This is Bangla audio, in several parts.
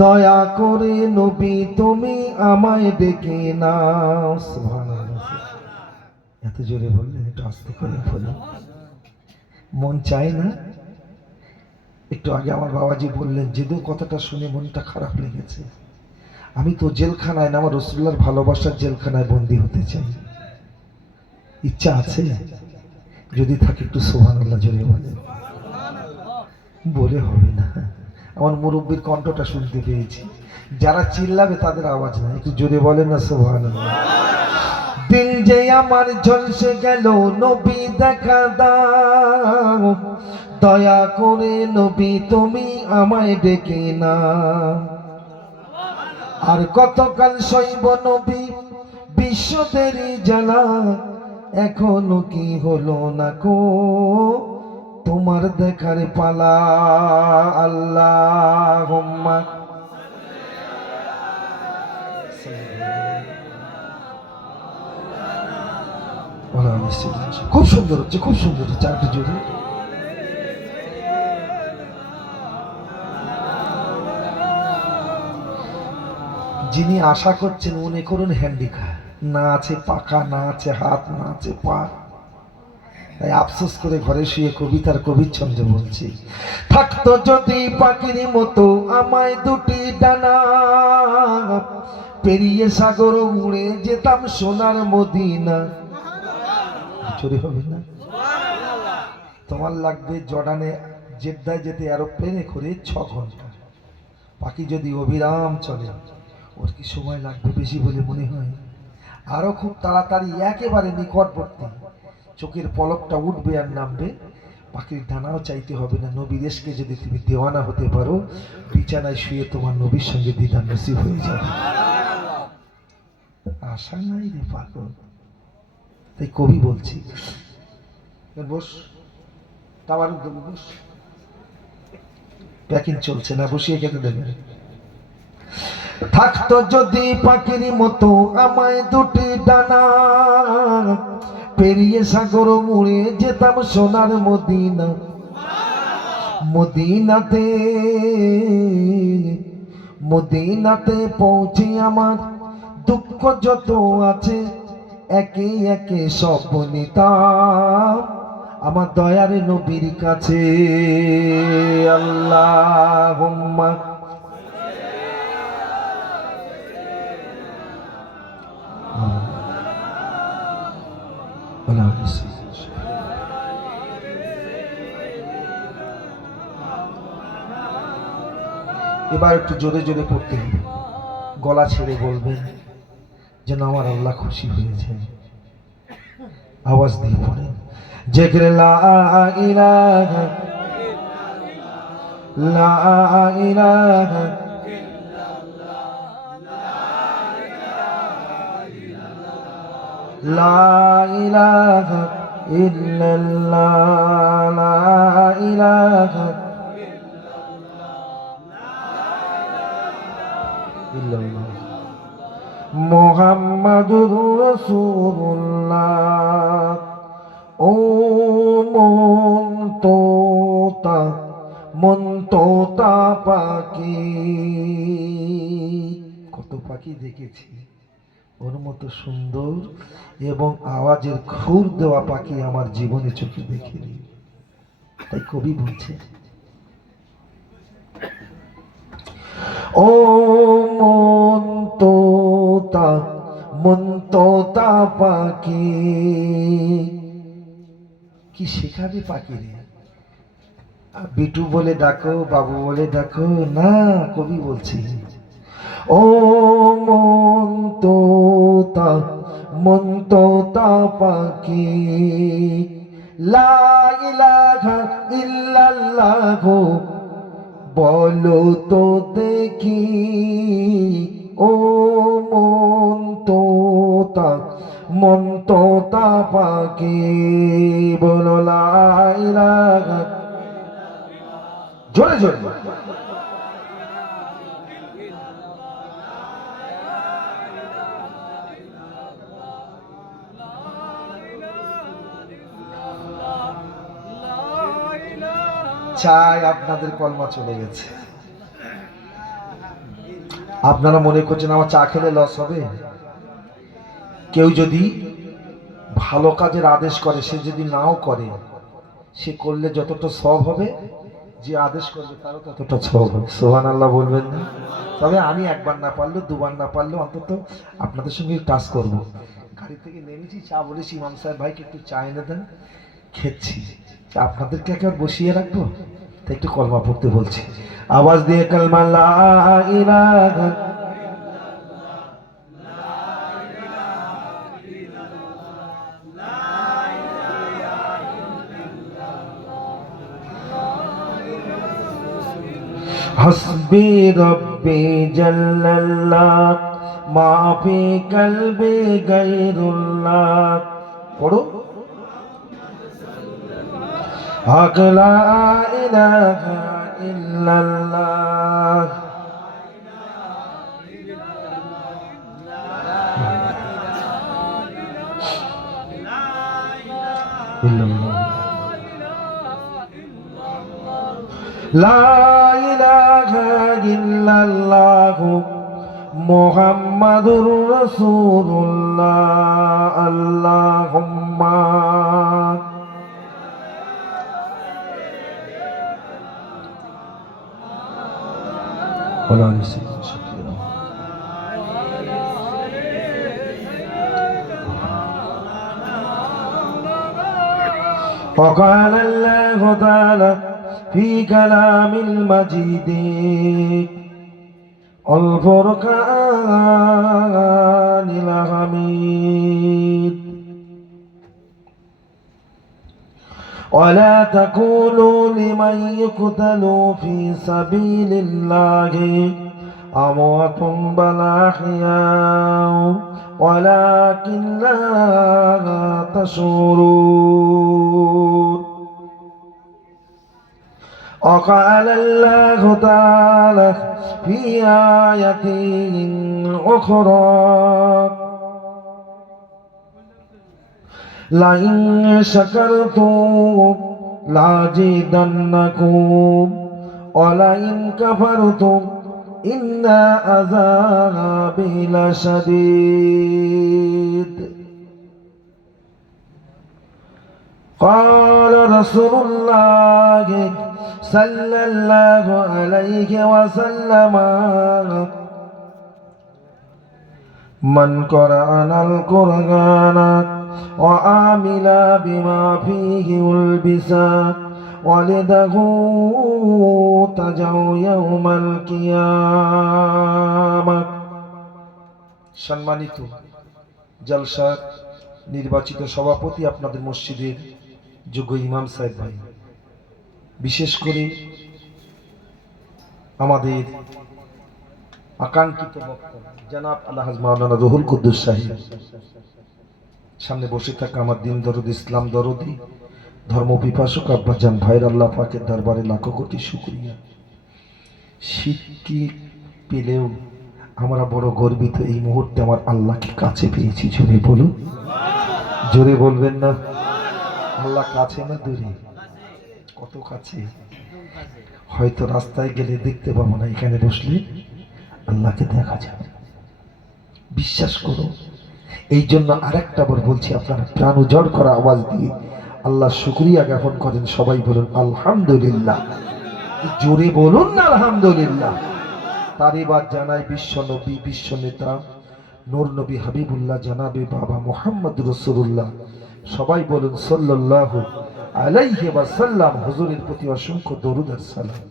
দয়া করে নবী তুমি আমায় ডেকে নাও। সুবহানাল্লাহ। এত জোরে বললেন, একটু আস্তে করে বলুন। মন চায় না? একটু আগে আমার বাবাজি বললেন, যদিও কথাটা শুনে মনটা খারাপ লেগেছে। আমি তো জেলখানায় না, আমার রাসূলুল্লাহর ভালোবাসার জেলখানায় বন্দী হতে চাই। ইচ্ছা আছে? যদি থাকে একটু সুবহানাল্লাহ জোরে বলেন। বলে হবে না, আমার মুরব্বীর কণ্ঠটা শুনতে পেয়েছি। যারা চিল্লাবে তাদের আওয়াজ নাই, একটু জোরে বলেন না সুবহানাল্লাহ। দিল যে আমার ঝলসে গেল, নবী দেখা দাও, দয়া করে নবী তুমি আমায় ডেকে নাও। আর কতকাল সইব নবী বিশ্বদেরই জ্বালা, এখনো কি হলো না কো তোমার দেখার পালা। আল্লাহুম্মা খুব সুন্দর হচ্ছে, খুব সুন্দর হচ্ছে, আর একটু জোরে। যিনি আশা করছেন মনে করুন হ্যান্ডিক্যাপ, না আছে পাখা, না আছে হাত, না আছে পা, তাই আফসোস করে ঘরে শুয়ে কবিতার কবির ছন্দে বলছি, থাকতো যদি পাখির মতো আমায় দুটি ডানা, পেরিয়ে সাগর উড়ে যেতাম সোনার মদিনা। চুরি হবে না? তোমার লাগবে জর্ডানে জেদ্দায় যেতে এরোপ্লেনে করে 6 ঘন্টা। পাখি যদি অবিরাম চলে, ওর কি সময় লাগবে বেশি বলে মনে হয়? আরো খুব তাড়াতাড়ি একেবারে নিকটবর্তী, চোখের পলকটা উঠবে আর নামবে। পাখির ডানাও চাইতে হবে না। নবী দেশকে যদি তুমি দেওয়ানা হতে পারো, বিছানায় শুয়ে তোমার নবীর সঙ্গে দিদার নসিব হয়ে যাবে। আশা নাই রে পাগল। তাই কবি বলছি, বস টাওয়ার দেবো, বস, প্যাকিং চলছে না, বসিয়ে কেটে দেবে। থাকতো যদি পাখির মতো আমায় দুটি ডানা, পেরিয়ে সাগর উড়ে যেতাম সোনার মদিনা। মদিনাতে মদিনাতে পৌঁছে আমার দুঃখ যত আছে একে একে সব নিতাম আমার দয়ার নবীর কাছে। আল্লাহুম্মা এবার একটু জোরে জোরে পড়তে হবে, গলা ছেড়ে বলবেন যেন আমার আল্লাহ খুশি হয়েছে। আওয়াজ দিয়ে পড়েন, জিকির লা ইলাহা লা ইলাহা লা ইলাহা ইল্লাল্লাহ লা ইলাহা ইল্লাল্লাহ মুহাম্মাদুর রাসূলুল্লাহ। ও মন তোতা পাখি, কত পাখি দেখেছি, ওর মতো সুন্দর এবং আওয়াজের খুর দেওয়া পাখি আমার জীবনে চোখে দেখিনি। তাই কবি বলছে, ও মন তোতা পাখি, কি শেখাবে পাখি রে? বিটু বলে ডাকো, বাবু বলে ডাকো না, কবি বলছি, ও মন তোতা পাখি, লা ইলাহা ইল্লাল্লাহ বলো তো দেখি। ও মন তোতা পাখি, বলো লা ইলাহা, জোরে জোরে। চাই আপনাদের কলমা চলে গেছে। আপনারা মনে করছেন আমার চা খেলে লস হবে? কেউ যদি ভালো কাজের আদেশ করে, সে যদি নাও করে, সে করলে যতটা সব হবে, যে আদেশ করবে তারও ততটা সব হবে। সুবহানাল্লাহ বলবেন না? তবে আমি একবার না পারলেও, দুবার না পারলেও অন্তত আপনাদের সঙ্গে টাচ করব। গাড়ি থেকে নেমেছি, চা বলেছি ইমাম সাহেব ভাইকে একটু চা এনে দেন, খেচ্ছি। আপনাদেরকে একবার বসিয়ে রাখবো, তাই একটু কলমা পড়তে বলছি। আওয়াজ দিয়ে কালমা লা ইলাহা হাসবি রব্বি জাল্লাল্লাহ মা ফি কলবি গায়রুল্লাহ। পড়ো। হক লা ইলাহা ইল্লাল্লাহ। লা ইলাহা ইল্লাল্লাহ মুহাম্মাদুর রাসূলুল্লাহ। আল্লাহুম্মা ওয়া আলি সাইয়্যিদিনা। وقال الله تعالى في كلام المجيد الفرقان الحميد ولا تقولوا لمن يقتل في سبيل الله أموات بل أحياء ولكن لا تشعرون. وقال الله تعالى في آية أخرى لئن شكرتم لأزيدنكم ولئن كفرتم إن عذابي لشديد. قال رسول الله صلى الله عليه وسلم من قرأنا القرآن وعمل بما فيه ألبس ولده تجو يوم القيامة. সম্মানিত জলসার নির্বাচিত সভাপতি, আপনাদের মসজিদের যোগ্য ইমাম সাহেব ভাই, বিশেষ করে আমাদের আকাঙ্ক্ষিত বক্তা জনাব আলহাজ মাওলানা রুহুল কুদ্দুস সাহেব, সামনে বসে থাকা আমার দিন দরদি, ইসলাম দরদি, ধর্ম পিপাসক আব্বাজান ভাইয়ের, আল্লাহ পাকের দরবারে লাখো কোটি শুকরিয়া। শীতকে পেলেও আমরা বড় গর্বিত, এই মুহূর্তে আমার আল্লাহকে কাছে পেয়েছি। জোরে বলুন, জোরে বলবেন না? আল্লাহ কাছে না দূরে? কত কাছে! হয়তো রাস্তায় গেলে দেখতে পাবো না, এখানে বসলে আল্লাহকে দেখা যাবে, বিশ্বাস করো। এই জন্য আরেকটা বার বলছি, আপনারা প্রাণ উজাড় করা আওয়াজ দিয়ে আল্লাহ শুকরিয়া জ্ঞাপন করেন। সবাই বলুন আলহামদুলিল্লাহ। জোরে বলুন না আলহামদুলিল্লাহ। তারিবাদ জানাই বিশ্ব নবী, বিশ্ব নেতা নূর নবী হাবিবুল্লাহ জানাবে বাবা মুহাম্মদ রাসূলুল্লাহ। সবাই বলুন সাল্লাল্লাহু আলাইহি ওয়াসাল্লাম। হুজুরের প্রতি অসংখ্য দরুদ আর সালাম।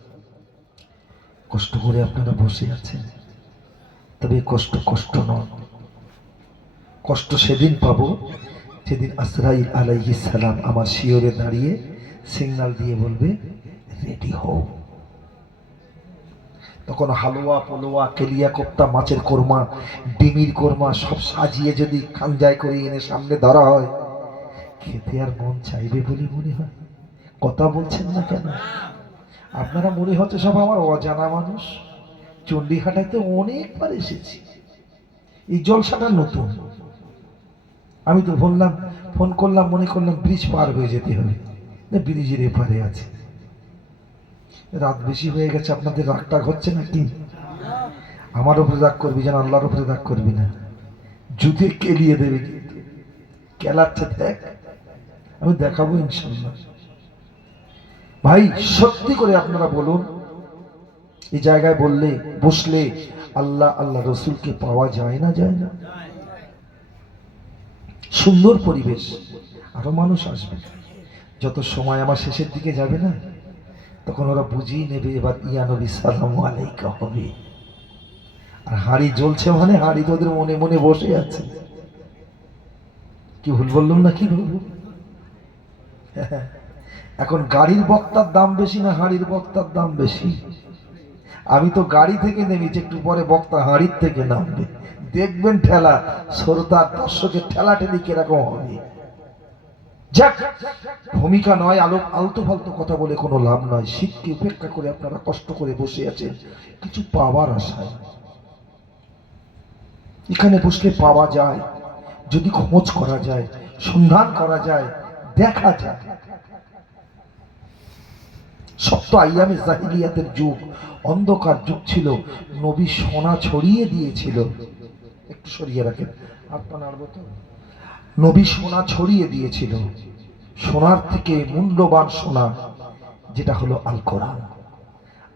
কষ্ট করে আপনারা বসে আছেন, তবে কষ্ট কষ্ট নয়। কষ্ট সেদিন পাবো যেদিন আসরাইল আলাইহিস সালাম আমার শিয়রে দাঁড়িয়ে সিগন্যাল দিয়ে বলবে রেডি হও। তখন হালুয়া, পোলোয়া, কেলিয়া কোপ্তা, মাছের কোরমা, ডিমির কোরমা সব সাজিয়ে যদি খানজায় করে এনে সামনে ধরা হয়, খেতে আর মন চাইবে বলে মনে হয়? কথা বলছেন না কেন? আপনারা মনে হচ্ছে সব আমার অজানা মানুষ। চণ্ডীহাটায় তো অনেকবার এসেছি, এই জলসাটা নতুন। আমি তো ফোন করলাম, মনে করলাম ব্রিজ পার হয়ে যেতে হবে, না ব্রিজের এপারে আছে। রাত বেশি হয়ে গেছে, আপনাদের রাগটাগ হচ্ছে নাকি? আমার উপরে রাগ করবি যেন আল্লাহর উপরে রাগ করবি না, জুতে কেলিয়ে দেবে কিন্তু। কেলাচ্ছে দেখ, আমি দেখাবো ইনশাল্লাহ। ভাই সত্যি করে আপনারা বলুন, এই জায়গায় বললে বসলে আল্লাহ আল্লাহ রসুলকে পাওয়া যায় না? যায় না? সুন্দর পরিবেশ, আরো মানুষ আসবে। যত সময় আমার শেষের দিকে যাবে না, তখন ওরা বুঝিয়ে নেবে এবার ইয়া নবী সালামু আলাইকা হবে। আর হাঁড়ি জ্বলছে মানে হাঁড়ি তো ওদের মনে মনে বসে আছে। কি ভুল বললাম না? কি বলবো? এখন গাড়ির বক্তার দাম বেশি না হাঁড়ির বক্তার দাম বেশি? আমি তো গাড়ি থেকে নেমেছি, একটু পরে বক্তা হাঁড়ির থেকে নামবে, দেখবেন ঠেলা, শ্রোতা দর্শকের ঠেলা ঠেলি কিরকম হবে। যাক, ভূমিকা নয়, আলতু ফালতু কথা বলে কোনো লাভ নয়। শীতকে উপেক্ষা করে আপনারা কষ্ট করে বসে আছেন কিছু পাওয়ার আশায়। এখানে বসলে পাওয়া যায়, যদি খোঁজ করা যায়, সন্ধান করা যায়, দেখা যায়। সব তো আইয়ামে জাহিলিয়াতের যুগ, অন্ধকার যুগ ছিল। নবী সোনা ছড়িয়ে দিয়েছিল। একটু সরিয়ে রাখেন, আপনার নাড়ব তো। নবী সোনা ছড়িয়ে দিয়েছিল, সোনার থেকে মূল্যবান সোনা, যেটা হলো আল কোরআন।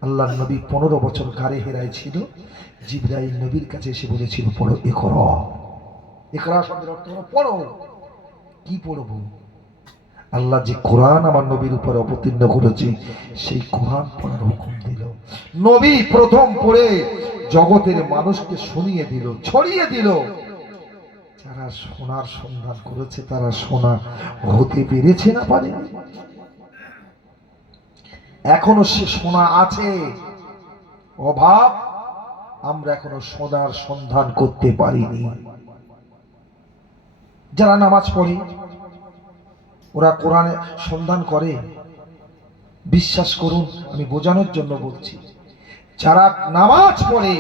আল্লাহ নবী 15 বছর গাড়ে হেরায় ছিল। জিবরাইল নবীর কাছে এসে বলেছিল, পড়ো ইকরা। ইকরা শব্দের অর্থ হলো পড়ো। কি পড়বো? আল্লাহ যে কোরআন আমার নবীর উপরে অবতীর্ণ করেছে, সেই কোরআন পড়ার হুকুম দিল। নবী প্রথম পড়ে জগতের মানুষকে শুনিয়ে দিল, ছড়িয়ে দিল। যারা সোনার সন্ধান করেছে তারা সোনা হতে পেরেছে না পারেনি? এখনো সে সোনা আছে, অভাব, আমরা এখনো সোনার সন্ধান করতে পারিনি। যারা নামাজ পড়ে ওরা কোরআনে সন্ধান করে, বিশ্বাস করুন, আমি বোঝানোর জন্য বলছি। যারা নামাজ পড়ে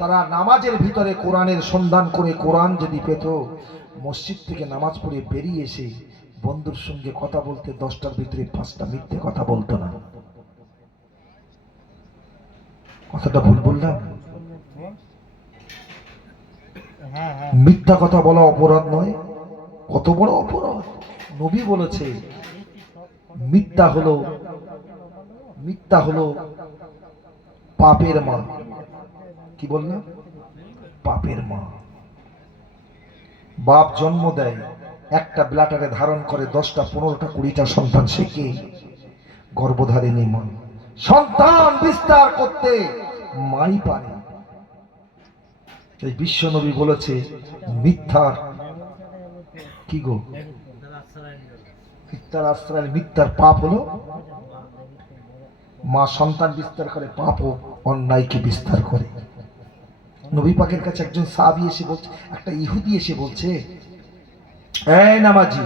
তারা নামাজের ভিতরে কোরআনের সন্ধান করে, কোরআন যদি পেত, মসজিদ থেকে নামাজ পড়ে বেরিয়ে এসে বন্ধুর সঙ্গে কথা বলতে 10টার ভিতরে 5টা মিথ্যে কথা বলতো না। কথাটা ভুল বললাম? মিথ্যা কথা বলা অপরাধ নয়? কত বড় অপরাধ! নবী বলেছে মিথ্যা হলো পাপের মা। কি বললাম? পাপের মা। বাপ জন্ম দেয়, একটা ব্লাটারে ধারণ করে 10টা 15টা 20টা সন্তান, সে কে? গর্ভধারিণী মা। সন্তান বিস্তার করতে মাই পারে। এই বিশ্ব নবী বলেছে মিথ্যার কি গো, মিথ্যার আশ্রয়, মিথ্যার পাপ হলো মা। সন্তান বিস্তার করে, পাপ ও অন্যায়কে বিস্তার করে। নবী পাকের কাছে একজন সাহাবী এসে বলছে, একটা ইহুদি এসে বলছে, এই নামাজি,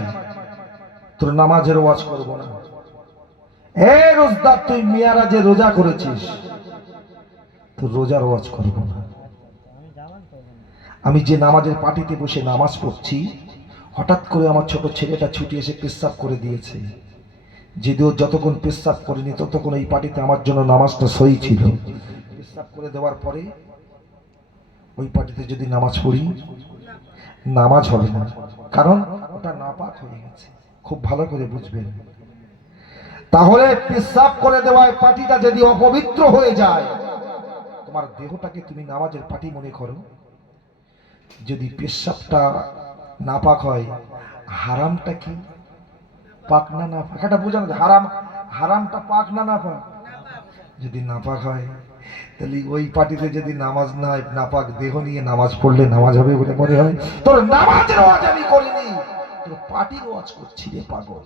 তোর নামাজের ওয়াজ করবো না। এই রোজদার, তুই মিয়ারাজে রোজা করেছিস, তোর রোজার ওয়াজ করবো না। আমি যে নামাজের পাটিতে বসে নামাজ পড়ছি, হঠাৎ করে আমার ছোট ছেলেটা ছুটে এসে পেশাব করে দিয়েছে। যদিও যতক্ষণ পেশাব করিনি ততক্ষণ এই পাটিতে আমার জন্য নামাজটা সই ছিল। পেশাব করে দেওয়ার পরে ওই পাটিতে যদি নামাজ পড়ি, নামাজ হবে না, কারণ ওটা নাপাক হয়ে গেছে। খুব ভালো করে বুঝবেন। তাহলে পেশাব করে দেওয়ায় পাটিটা যদি অপবিত্র হয়ে যায়, তোমার দেহটাকে তুমি নামাজের পাটি মনে করো। যদি পেশাবটা নাপাক হয়, হারামটা কি? পাক না নাপাক? এটা বোঝানো যায়। হারামটা পাক না নাপাক? যদি নাপাক হয়, তাহলে ওই পাটিতে যদি নামাজ না হয়, নাপাক দেহ নিয়ে নামাজ পড়লে নামাজ হবে বলে মনে হয়? তোর নামাজের ওয়াজ আমি করিনি, তোর পাটির ওয়াজ করছি রে পাগল।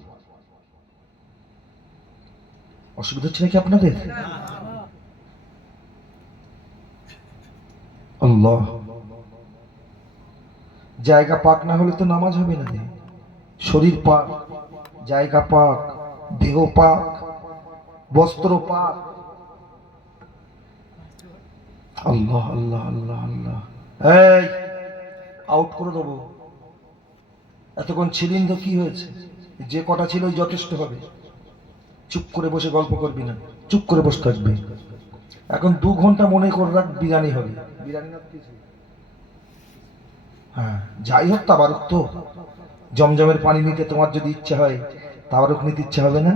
অসুবিধা হচ্ছে নাকি আপনাদের? আল্লাহ, জায়গা পাক না হলে তো নামাজ হবে না। শরীর পাক, জায়গা পাক, দেহ পাক, বস্ত্র পাক। আল্লাহ আল্লাহ আল্লাহ আল্লাহ। এই আউট করে দেবো। এতক্ষণ ছিলেন তো কি হয়েছে? যে কটা ছিল যথেষ্ট হবে। চুপ করে বসে গল্প করবি না, চুপ করে বসে থাকবি। এখন 2 ঘন্টা মনে করে রাখ বিরিয়ানি হবে, বিরিয়ানি না কিছু। হ্যাঁ যাই হোক, তাবারুক তো জমজমের পানি নিতে তোমার যদি ইচ্ছা হয়, তাবারুক নিতে ইচ্ছা হবে না?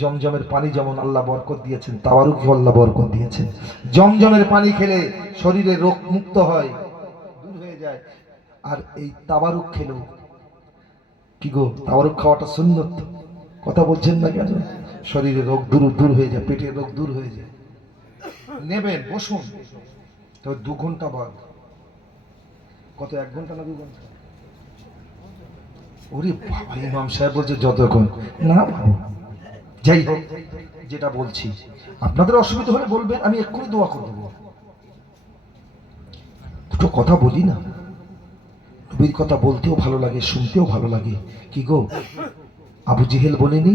জমজমের পানি যেমন আল্লাহ বরকত দিয়েছেন, তাবারুক আল্লাহ বরকত দিয়েছেন। জমজমের পানি খেলে শরীরে রোগ মুক্ত হয়, দূর হয়ে যায়। আর এই তাবারুক খেলেও কি গো, তাবারুক খাওয়াটা সুন্নত, কথা বলছেন না কেন? শরীরে রোগ দূর হয়ে যায়, পেটের রোগ দূর হয়ে যায়। নেবেন, বসুন। তবে 2 ঘন্টা বাদ। কত, 1 ঘন্টা না 2 ঘন্টা? ওরে বাবা, ইমাম সাহেব বলছে যতক্ষণ না। যাই হোক, যেটা বলছি, আপনাদের অসুবিধা হলে বলবেন, আমি এক্ষুনি দোয়া করে দেবো। দুটো কথা বলি না, নবীর কথা বলতেও ভালো লাগে, শুনতেও ভালো লাগে। কি গো, আবু জেহেল বলেনি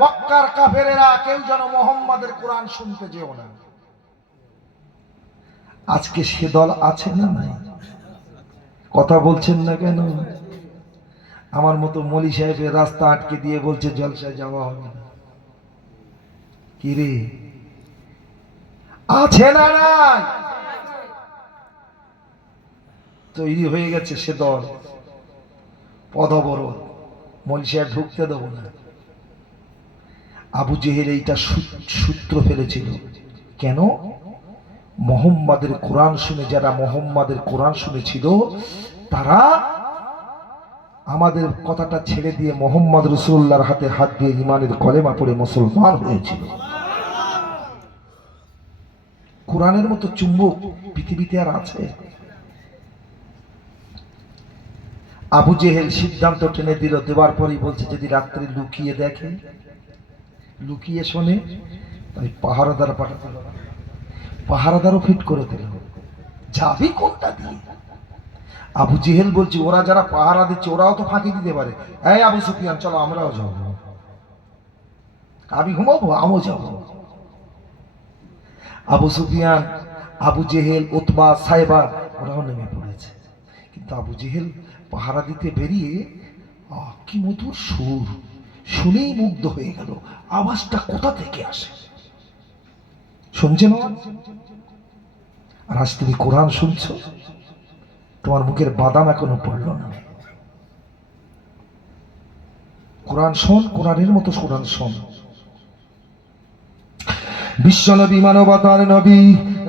মক্কার কাফেরেরা কেউ যেন মুহাম্মাদের কোরআন শুনতে যেও না? আজকে সে দল আছে না নাই? কথা বলছেন না কেন? আমার মতো মলি সাহেবের রাস্তা আটকে দিয়ে বলছে জলসায় যাওয়া হবে না। কি রে, আছে না নাই? তৈরি হয়ে গেছে সে দল, পদবরোধ, মলি সাহেব ঢুকতে দেব না। আবু জেহেল এইটা সূত্র ফেলেছিল। কেন? মুহাম্মাদের কোরআন শুনে, যারা মুহাম্মাদের কোরআন শুনেছিল, তারা আমাদের কথাটা ছেড়ে দিয়ে মুহাম্মদ রাসূলুল্লাহর হাতে হাত দিয়ে ঈমানের কলেমা পড়ে মুসলমান হয়েছিল। কোরআনের মতো চুম্বক পৃথিবীতে আর আছে? আবু জেহেল সিদ্ধান্ত টেনে দিল, দেওয়ার পরই বলছে যদি রাত্রে লুকিয়ে দেখে, লুকিয়ে শোনে, তাই পাহারাদার পাঠাতে হবে। পাহারাদারও ফিট করে দিল, যাবি কোনটা দিয়ে? আবু জেহেল বলছে ওরা যারা পাহারা দিচ্ছে ওরাও তো ফাঁকি দিতে পারে। এই আবু সুফিয়ান, চলো আমরাও যাবো, আমি ঘুমাবো, আমিও যাবো। আবু সুফিয়ান, আবু জেহেল, উতবা, সাইবা ওরাও নেমে পড়েছে। কিন্তু আবু জেহেল পাহারা দিতে বেরিয়ে কি মধুর সুর, শুনেই মুগ্ধ হয়ে গেল। আওয়াজটা কোথা থেকে আসে? শুনছেন? আর আজ তুমি কোরআন শুনছো, তোমার মুখের বাদাম এখনো পড়লো না। কোরআন শোন, কোরআনের মতো কোরআন শোন। বিশ্বনবী, মানবতার নবী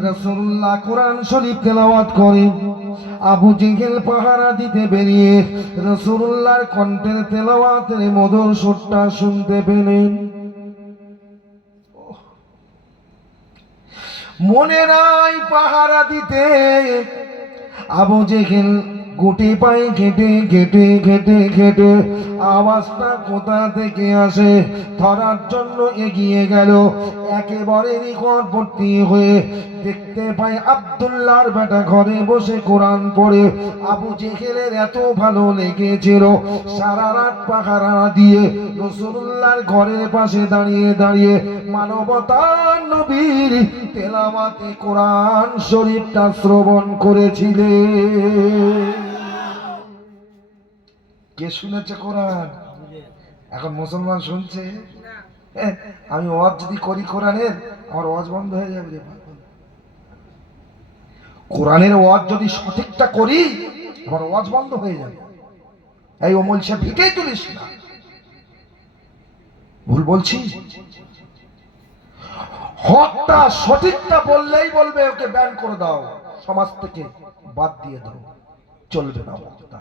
রাসূলুল্লাহ কোরআন শরীফ তেলাওয়াত করে। আবু জেহেল পাহারা দিতে বেরিয়ে রাসূলুল্লাহর কণ্ঠের তেলাওয়াতের মধুর সুরটা শুনতে পেলেন। মনে নাই পাহারা দিতে, আবু জেহেল গুটি পায়ে ঘেটে ঘেটে ঘেটে ঘেটে আওয়াজটা কোথা থেকে আসে ধরার জন্য এগিয়ে গেল। একেবারে নিকটবর্তী হয়ে দেখতে পায় আব্দুল্লাহর বেটা ঘরে বসে কোরআন পড়ে। আবু জেহেলের এত ভালো লেগেছিল, সারা রাত পাহারা দিয়ে রাসূলুল্লাহর ঘরের পাশে দাঁড়িয়ে দাঁড়িয়ে মানবতার নবীর তেলাওয়াতে কোরআন শরীফটা শ্রবণ করেছিলেন। কে শুনেছে কোরআন? এখন মুসলমান শুনছে? আমি ওয়াজ যদি করি কোরআনের, আমার ওয়াজ বন্ধ হয়ে যাবে রে। কোরআনের ওয়াজ যদি সঠিকটা করি, আমার ওয়াজ বন্ধ হয়ে যাবে। এই অমল সাহেব ভিটেই তুলিস না, ভুল বলছি? হকটা সঠিকটা বললেই বলবে ওকে ব্যান করে দাও, সমাজ থেকে বাদ দিয়ে দাও, চলবে না বক্তা।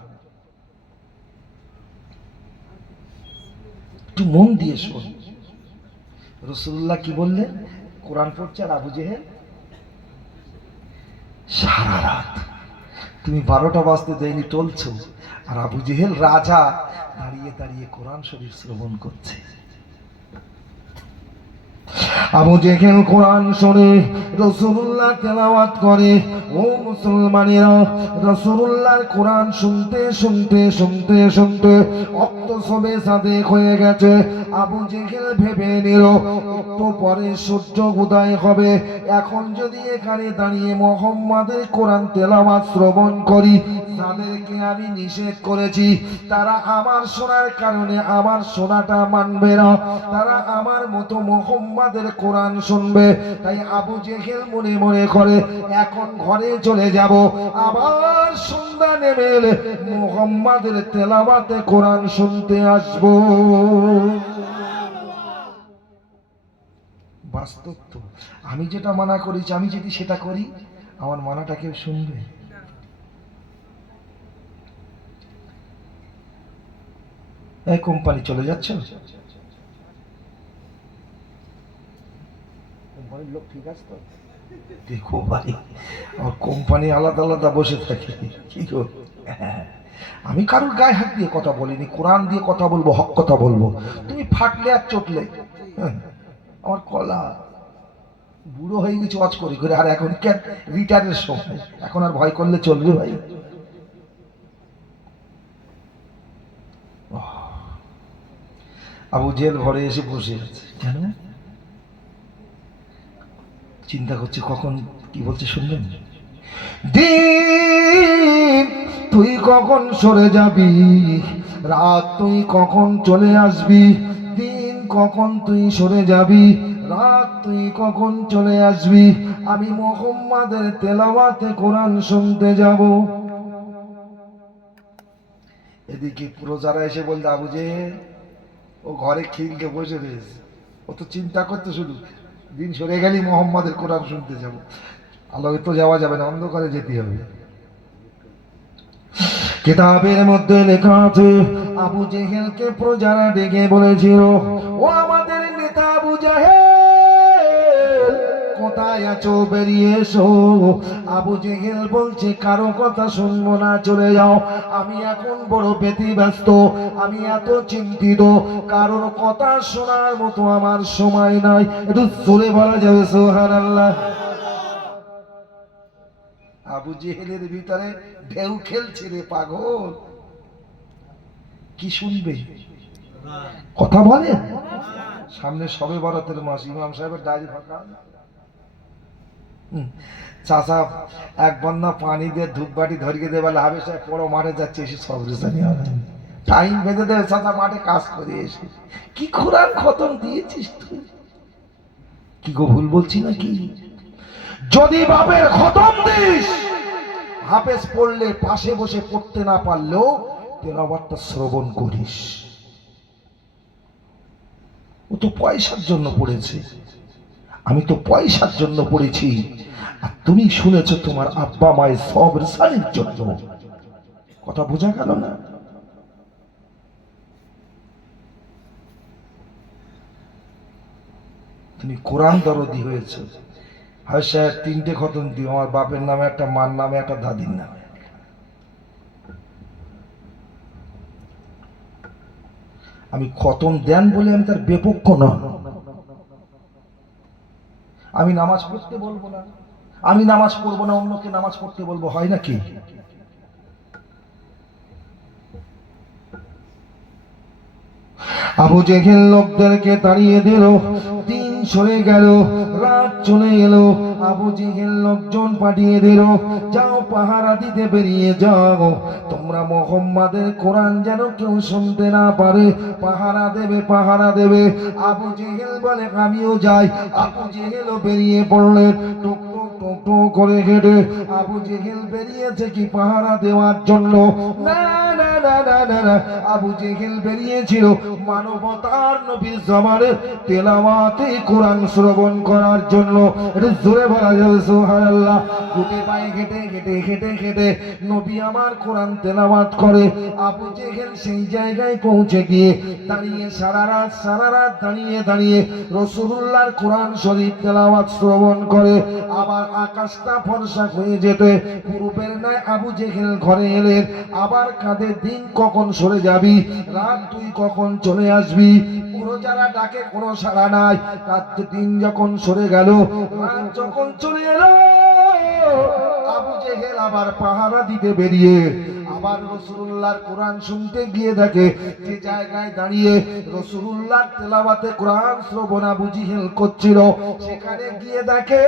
একটু মন দিয়ে শোন, রাসূলুল্লাহ কি বললেন? কোরআন পড়ছে আর আবু জেহেল সারা রাত, তুমি 12টা বাজতে দেয়নি টলছো, আর আবু জেহেল রাজা দাঁড়িয়ে দাঁড়িয়ে কোরআন শরীফ শ্রবণ করছে। আবু জেহেল কোরআন শুনে রাসূলুল্লাহ তেলাওয়াত করে। ও মুসলমানেরা, রাসূলুল্লাহর কোরআন শুনতে শুনতে শুনতে শুনতে অক্ত সবে সাদেক হয়ে গেছে। আবু জেহেল ভেবে নিল একটু পরে সূর্য উদয় হবে, এখন যদি এখানে দাঁড়িয়ে মুহাম্মাদের কোরআন তেলাওয়াত শ্রবণ করি যাদেরকে আমি নিষেধ করেছি তারা আমার শোনার কারণে আমার শোনাটা মানবে না, তারা আমার মতো মুহাম্মাদের কোরআন শুনবে। তাই আবু জেহেল মনে মনে করে এখন ঘরে চলে যাব, আবার সন্ধ্যা নেমে এলে মুহাম্মাদের তেলাওয়াতে কোরআন শুনতে আসব। বাস্তব তো, আমি যেটা মানা করেছি, আমি যদি সেটা করি আমার মানাটা কেউ শুনবে? এই কোম্পানি চলে যাচ্ছে, কোম্পানির লোক ঠিক আছে তো? দেখো ভাই, আমার কোম্পানি আলাদা আলাদা বসে থাকে, কি গো? আমি কারোর গায়ে হাত দিয়ে কথা বলিনি, কোরআন দিয়ে কথা বলবো, হক কথা বলবো। তুমি ফাটলে আর চটলে, আমার কলা বুড়ো হয়ে গেছে ওয়াজ করি করে, আর এখন কেন রিটায়ারের সময়, এখন আর ভয় করলে চলবে ভাই? আবু জেহেল ঘরে এসে বসে আছে, কেন চিন্তা করছে কখন কি বলছে শুনবেন? দিন তুই কখন সরে যাবি, রাত তুই কখন চলে আসবি, দিন কখন তুই সরে যাবি, রাত তুই কখন চলে আসবি, আমি মুহাম্মাদের তেলাওয়াতে কোরআন শুনতে যাব। এদিকে প্রজারা এসে বলতে আবু জেহেল ও ঘরে খিলকে বসে রয়েছে, ও তো চিন্তা করতে শুধু দিন সরে গেলেই মুহাম্মাদের কোরআন শুনতে যাব। আলোয় তো যাওয়া যাবে না, অন্ধকারে যেতে হবে। কিতাবের মধ্যে লেখা আছে আবু জেহেলকে প্রজারা ডেকে বলেছিল, ও আমাদের নেতা আবু জেহেল, কোথায় আছো, বেরিয়ে এসো। আবু জেহেল বলছে কারো কথা শুনবো না, চলে যাও, আমি এখন বড় ব্যতিব্যস্ত, আমি এত চিন্তিত, কারোর কথা শোনার মতো আমার সময় নাই। একটু জোরে বলা যাবে সুবহানাল্লাহ। আবু জেহেলের ভিতরে ঢেউ খেলছে রে পাগল, কি শুনবে? কথা বলে সামনে সবে বরাতের মাস, ইমাম সাহেবের ডায়েরি ফাঁকা, চাচা এক বন্যা পানি দিয়ে ধূপবাটি ধরিয়ে দেবে, হাবে সাহেব পড়ো মাঠে যাচ্ছে, এসে সব রেসানি টাইম বেঁধে দেবে, চাচা মাঠে কাজ করে এসে কি কোরআন খতম দিয়েছিস তুই, কি গো ভুল বলছি নাকি? যদি বাপের খতম দিস, হাফেজ পড়লে পাশে বসে পড়তে না পারলেও তেলাওয়াতটা শ্রবণ করিস। ও তো পয়সার জন্য পড়েছে, আমি তো পয়সার জন্য পড়েছি, আর তুমি শুনেছ তোমার আব্বা মায়ের সব রেসানির জন্য। কথা বোঝা গেল না? তুমি কোরআন দরদি হয়েছে, হয় সাহেব তিনটে খতম দিও, আমার বাপের নামে একটা, মার নামে একটা, দাদির নামে। আমি খতম দেন বলে আমি তার বেপক্ষ নয়, আমি নামাজ পড়তে বলবো না, আমি নামাজ পড়বো না, অন্যকে নামাজ পড়তে বলবো, হয় নাকি? আবু জেহেল লোকদেরকে তাড়িয়ে দিল, দিন সরে গেল, রাত চলে এলো, আবু জেহেল লোকজন পাঠিয়ে দিল, যাও পাহারা দিতে বেরিয়ে যাও, তোমরা মুহাম্মাদের কোরআন যেন কেউ শুনতে না পারে, পাহারা দেবে, পাহারা দেবে। আবু জেহেল বলে আমিও যাই। আবু জেহেলও বেরিয়ে পড়লেন, টুক টুক টুক টুক করে হেঁটে আবু জেহেল বেরিয়েছে কি পাহারা দেওয়ার জন্য? না না না না না না, আবু জেহেল বেরিয়েছিল মানবতার নবীর জমানের তেলাওয়াতে কোরআন শ্রবণ করার জন্য। এটা জোরে বলা যাবে সুবহানাল্লাহ। গুটে পায়ে হেঁটে হেঁটে হেঁটে হেঁটে নবী আমার কোরআন তেলাওয়াত করে। আবু জেহেল সেই জায়গায় পৌঁছে গিয়ে দাঁড়িয়ে সারা রাত দাঁড়িয়ে দাঁড়িয়ে রাসূলুল্লাহর কোরআন শরীফ তেলাওয়াত শ্রবণ করে। আবার আকাশটা ফর্সা হয়ে যেতে পূর্বের ন্যায় আবু জেহেল ঘরে এলেন, আবার কাঁধে দিন কখন সরে যাবি, রাত তুই কখন চলে আসবি। পুরো যারা ডাকে কোনো সাড়া নাই। রাত দিন যখন সরে গেল, রাত যখন চলে এলো, আবু জেহেল আবার পাহারা দিতে বেরিয়ে আবার রাসূলুল্লাহর কোরআন শুনতে গিয়ে দেখে যে জায়গায় দাঁড়িয়ে রাসূলুল্লাহর তেলাওয়াতে কোরআন শ্রবণ আবু জেহেল করছিল, সেখানে গিয়ে দেখে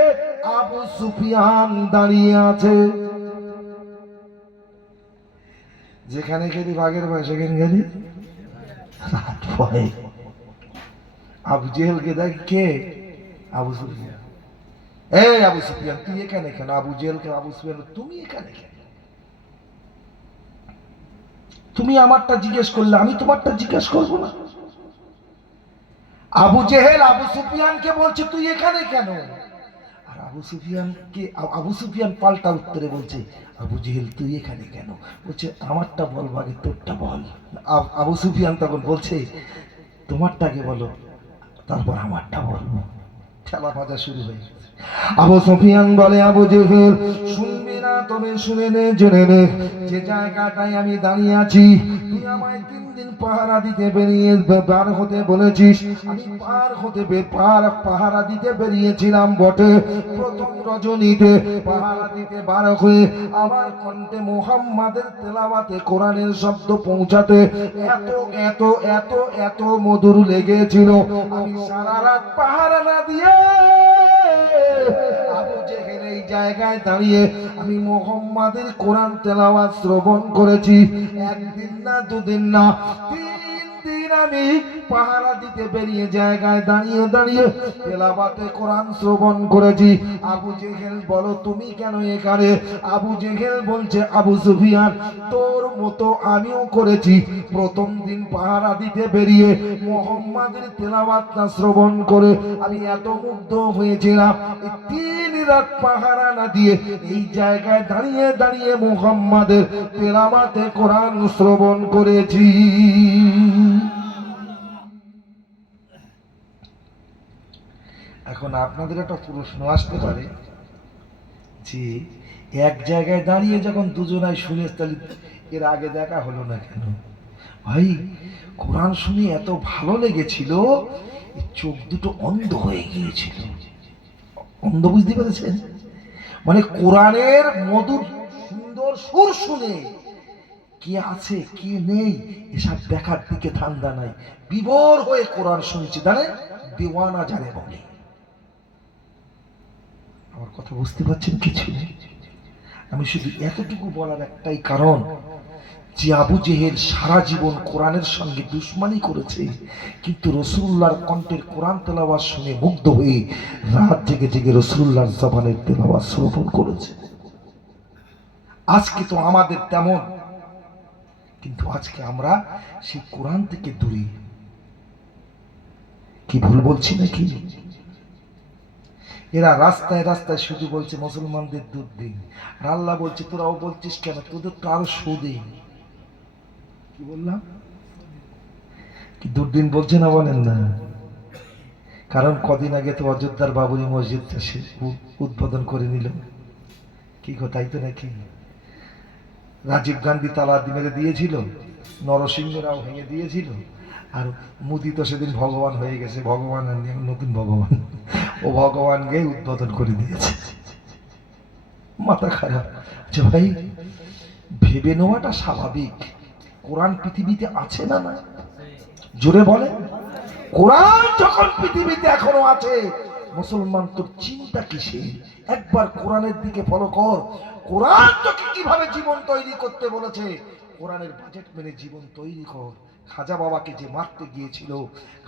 আবু সুফিয়ান দাঁড়িয়ে আছে। যেখানে গেলি বাঘের ভয়, সেখানে গেলি রাত ভয়। আবু জেহেলকে দেখ কে? আবু সুফিয়ান। এই আবু সুফিয়ান তুই এখানে কেন? আবু জেহেলকে আবু সুফিয়ান তুমি এখানে কেন? তুমি আমারটা জিজ্ঞেস করলে, আমি তোমারটা জিজ্ঞেস করবো না? আবু জেহেল আবু সুফিয়ানকে বলছে তুই এখানে কেন? আর আবু সুফিয়ান পাল্টা উত্তরে বলছে আবু জেহেল তুই এখানে কেন? বলছে আমারটা বল আগে, তোরটা বল। আবু সুফিয়ান তখন বলছে তোমারটাকে বলো, তারপর আমারটা বলবো। খেলা মজা শুরু হয়ে গেছে। আবু সুফিয়ান বলে আবু জেহেল শুনবি না, তবে শুনে নে, জেনে নে, যে জায়গাটায় আমি দাঁড়িয়ে আছি তুই আমায় 3 দিন পাহারা দিতে বেরিয়ে পার হতে বলেছিস। আমি পাহারা দিতে বেরিয়েছিলাম বটে। প্রথম রজনীতে পাহারা দিতে বার হয়ে আমার কণ্ঠে মুহাম্মাদের তেলাওয়াতে কোরআনের শব্দ পৌঁছাতে এত এত এত এত মধুর লেগেছিল, আমি সারা রাত পাহারা না দিয়ে আবু জেহেল এই জায়গায় দাঁড়িয়ে আমি মুহাম্মাদের কোরআন তেলাওয়াত শ্রবণ করেছি। একদিন না, দুদিন না, 3 দিন আমি পাহারা দিতে বেরিয়ে জায়গায় দাঁড়িয়ে দাঁড়িয়ে তেলাওয়াতে কোরআন শ্রবণ করেছি। আবু জেহেল বলো তুমি কেন এখানে? আবু জেহেল বলছে আবু সুফিয়ান তোর মতো আমিও করেছি। প্রথম দিন পাহারা দিতে বেরিয়ে মুহাম্মাদের তেলাওয়াতটা শ্রবণ করে আমি এত মুগ্ধ হয়েছিলাম, 3 রাত পাহারা না দিয়ে এই জায়গায় দাঁড়িয়ে দাঁড়িয়ে মুহাম্মাদের তেলাওয়াতে কোরআন শ্রবণ করেছি। এখন আপনাদের একটা প্রশ্ন আসতে পারে যে এক জায়গায় দাঁড়িয়ে যখন দুজনাই শুনে, তাহলে এর আগে দেখা হলো না কেন? ভাই কোরআন শুনে এত ভালো লেগেছিল, চোখ দুটো অন্ধ হয়ে গিয়েছিল। অন্ধ বুঝতে পেরেছেন? মানে কোরআনের মধুর সুন্দর সুর শুনে কে আছে কে নেই এসব দেখার দিকে ধান্দা নাই, বিভোর হয়ে কোরআন শুনছি, জানেন দেওয়ানা জানে বলে। আমার কথা বুঝতে পারছেন কিছু? আমি শুধু এতটুকু বলার একটাই কারণ, যে আবু জেহেল সারা জীবন কোরআনের সঙ্গে দুশমনি করেছে, কিন্তু রাসূলুল্লাহর কণ্ঠের কোরআন তেলাওয়াত শুনে মুগ্ধ হয়ে রাত জেগে জেগে রাসূলুল্লাহর জবানের তেলাওয়াত শ্রবণ করেছে। আজকে তো আমাদের তেমন, কিন্তু আজকে আমরা সেই কোরআন থেকে দূরে। কি ভুল বলছি নাকি? এরা রাস্তায় রাস্তায় শুধু বলছে মুসলমানদের দুধ দিন, আর আল্লাহ বলছে তোরাও বলছিস কেন, তোদের তো আরো সুদে। কি বললাম? কি দুর্দিন বলছে না, বলেন না? কারণ কদিন আগে তো অযোধ্যার বাবরি মসজিদটা সে উদ্বোধন করে নিল। কি তাই তো নাকি? রাজীব গান্ধী তালা মেরে দিয়েছিল, নরসিংহরাও ভেঙে দিয়েছিল, আর মোদি তো সেদিন ভগবান হয়ে গেছে, ভগবান আর নতুন ভগবান, ও ভগবানকে উদ্বোধন করে দিয়েছে। মাথা খারাপ। আচ্ছা ভাই, ভেবে নেওয়াটা স্বাভাবিক, কোরআন পৃথিবীতে আছে না না? জোরে বলে। কোরআন যখন পৃথিবীতে এখনো আছে, মুসলমান তোর চিন্তা কিসে? একবার কোরআনের দিকে ফলো কর। কোরআন তোকে কিভাবে জীবন তৈরি করতে বলেছে, কোরআনের বাজেট মেনে জীবন তৈরি কর। খাজা বাবাকে যে মারতে গিয়েছিল,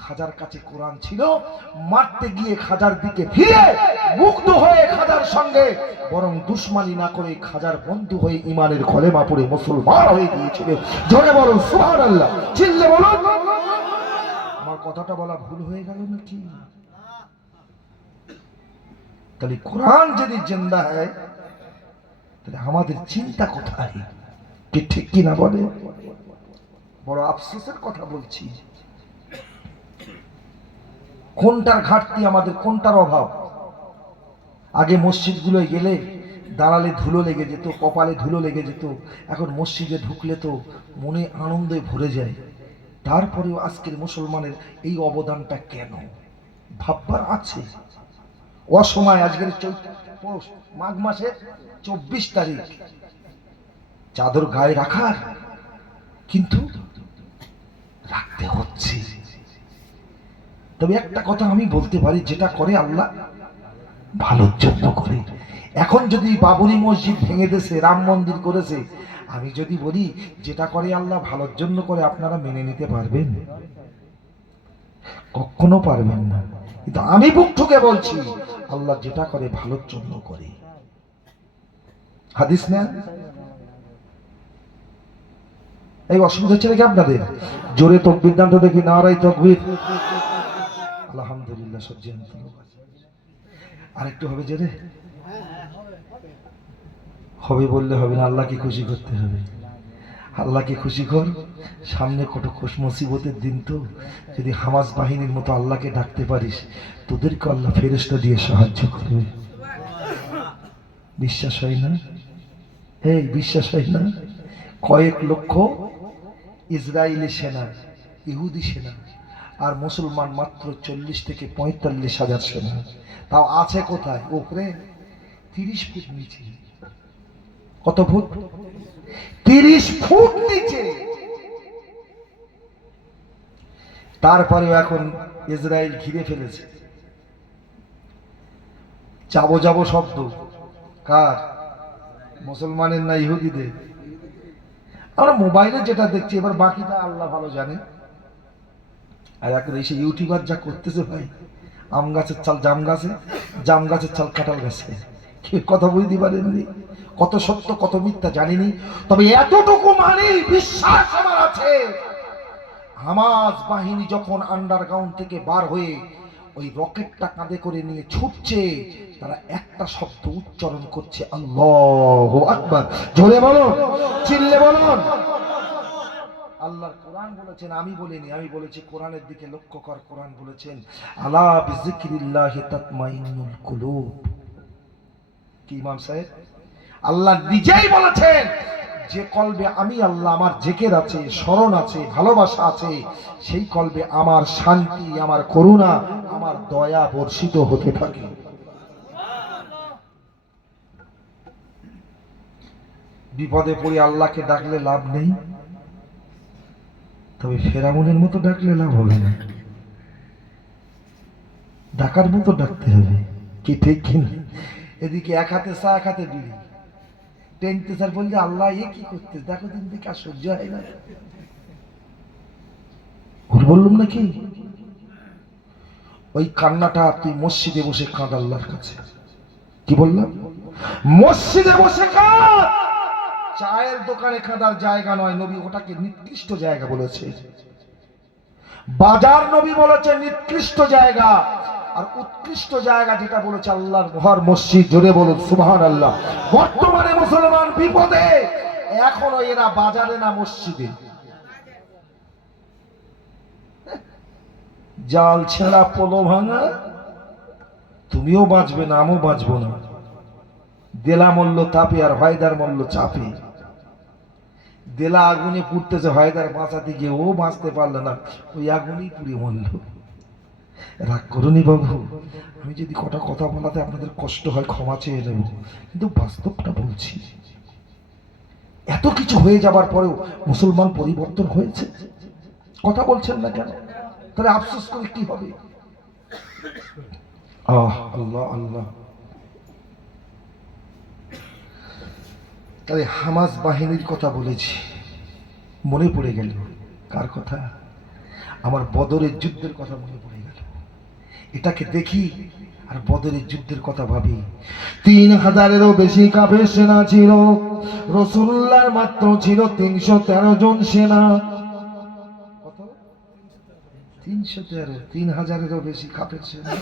খাজার কাছে কোরআন ছিল, মারতে গিয়ে খাজার দিকে ফিরে মুগ্ধ হয়ে খাজার সঙ্গে বরং দুশমনি না করে খাজার বন্ধু হয়ে ইমানের কলেমা পড়ে মুসলমান হয়ে গিয়েছিল। জোরে বলুন সুবহানাল্লাহ, চিল্লে বলুন। আমার কথাটা বলা ভুল হয়ে গেল নাকি? তাহলে কোরআন যদি জিন্দা হয়, তাহলে আমাদের চিন্তা কোথায়? কি ঠিক কিনা বলে? বড় আফসোসের কথা বলছি, কোনটার ঘাটতি আমাদের, কোনটার অভাব? আগে মসজিদগুলোয় গেলে দাঁড়ালে ধুলো লেগে যেত, কপালে ধুলো লেগে যেত, এখন মসজিদে ঢুকলে তো মনে আনন্দে ভরে যায়। তারপরেও আজকের মুসলমানের এই অবদানটা কেন ভাববার আছে? অসময় আজকের মাঘ মাসের 24 তারিখ চাদর গায়ে রাখার, কিন্তু রাখতে হচ্ছে। তবে একটা কথা আমি বলতে পারি, যেটা করে আল্লাহ ভালোর জন্য করে। এখন যদি বাবরি মসজিদ ভেঙে দিয়েছে, রাম মন্দির করেছে, আমি যদি বলি যেটা করে আল্লাহ ভালোর জন্য করে, আপনারা মেনে নিতে পারবেন? কখনো পারবেন না। কিন্তু আমি বুক ঠুকে বলছি আল্লাহ যেটা করে ভালোর জন্য করে। হাদিস না? এই অসুবিধা হচ্ছে নাকি আপনাদের? জোরে তকবীর দান তো দেখি, নারাই তকবীর। আলহামদুলিল্লাহ, সহ্য আরেকটু হবে জোরে হবে বললে হবে না, আল্লাহকে খুশি করতে হবে। আল্লাহকে খুশি কর। সামনে কত খুশ মুসিবতের দিন, তো যদি হামাস বাহিনীর মতো আল্লাহকে ডাকতে পারিস, তোদেরকে আল্লাহ ফেরেশতা দিয়ে সাহায্য করবে। বিশ্বাস হয় না? এই বিশ্বাস হয় না? কয়েক লক্ষ ইসরায়েলি সেনা, ইহুদি সেনা, আর মুসলমান মাত্র 40 থেকে 45,000 সেনা। তাও আছে কোথায়? উপরে 30 ফুট নিচে। কত ফুট? 30 ফুট নিচে। তারপরেও এখন ইসরায়েল ঘিরে ফেলেছে। যাবো যাবো শব্দ কার? মুসলমানের না ইহুদিদের? আমরা মোবাইলে যেটা দেখছি, এবার বাকিটা আল্লাহ ভালো জানে। আর এখন এসে ইউটিউবার যা করতেছে ভাই, আম গাছের চাল জাম গাছে, জাম গাছের চাল কাঁঠাল গাছে। কি কথা বুঝতে পারেননি? কত সত্য কত মিথ্যা জানিনি, তবে এতটুকু মানে বিশ্বাস আমার আছে, হামাস বাহিনী যখন আন্ডারগ্রাউন্ড থেকে বার হয়ে ওই রকেটটা কাঁধে করে নিয়ে ছুটছে, তারা একটা শব্দ উচ্চারণ করছে, আল্লাহু আকবার। জোরে বলুন, চিল্লে বলুন। আল্লাহর কোরআন বলেছেন, আমি বলিনি, আমি বলেছি কোরআনের দিকে লক্ষ্য কর। কোরআন বলেছেন, আলা বিযিকরিল্লাহি তাতমাইন্নুল কুলুব। কি ইমাম সাহেব? আল্লাহ নিজেই বলেছেন, যে কলবে আমি আল্লাহ আমার জিকির আছে, স্মরণ আছে, ভালোবাসা আছে, সেই কলবে আমার শান্তি, আমার করুণা, আমার দয়া বর্ষিত হতে থাকে। বিপদে পড়ে আল্লাহকে ডাকলে লাভ নেই, তবে ফেরাউনের মতো ডাকলে লাভ হবে না। ডাকার মতো ডাকতে হবে। কি ঠিক কিনা? এদিকে এক হাতে চা, এক হাতে বিড়ি টেনতে স্যার বলছে, আল্লাহ এ কি করতে, দেখো দিন দিকে আর সহ্য হয় না। ভুল বললাম নাকি? ওই কান্নাটা তুই মসজিদে বসে কাঁদ আল্লাহর কাছে। কি বললাম? মসজিদে বসে কাঁদ। চায়ের দোকানে কাঁদার জায়গা নয়, নবী ওটাকে নিকৃষ্ট জায়গা বলেছে। বাজার নবী বলেছে নিকৃষ্ট জায়গা, আর উৎকৃষ্ট জায়গা যেটা বলেছে আল্লাহর ঘর মসজিদ। জোরে বলুন সুবহানাল্লাহ। বর্তমানে মুসলমান বিপদে, এখনো এরা বাজারে না মসজিদে। জাল ছেঁড়া পোলো ভাঙা, তুমিও বাঁচবে না, আমিও বাঁচবো না। দেলা মল্ল তাপে আর হয়দার মল্ল চাপে। দেলা আগুনে পুড়তেছে, হয়দার বাঁচাতে গিয়ে ও বাঁচতে পারলো না, ওই আগুনেই পুড়ে মরল। রাগ করুনি বাবু, আমি যদি কটা কথা বলাতে আপনাদের কষ্ট হয় ক্ষমা চেয়ে নেব, কিন্তু বাস্তবটা বলছি। এত কিছু হয়ে যাবার পরেও মুসলমান পরিবর্তন হয়েছে। কথা বলছেন না কেন? তাহলে আফসোস করে কি হবে? আল্লাহ আল্লাহ। তাহলে হামাস বাহিনীর কথা বলেছি, মনে পড়ে গেল কার কথা? আমার বদরের যুদ্ধের কথা মনে পড়ে গেল। এটাকে দেখি আর বদরের যুদ্ধের কথা ভাবি। 3000-এরও বেশি কাফের সেনা ছিল, রাসূলুল্লাহর মাত্র ছিল 313 জন সেনা। কত? 313। 3000-এরও বেশি কাফের সেনা।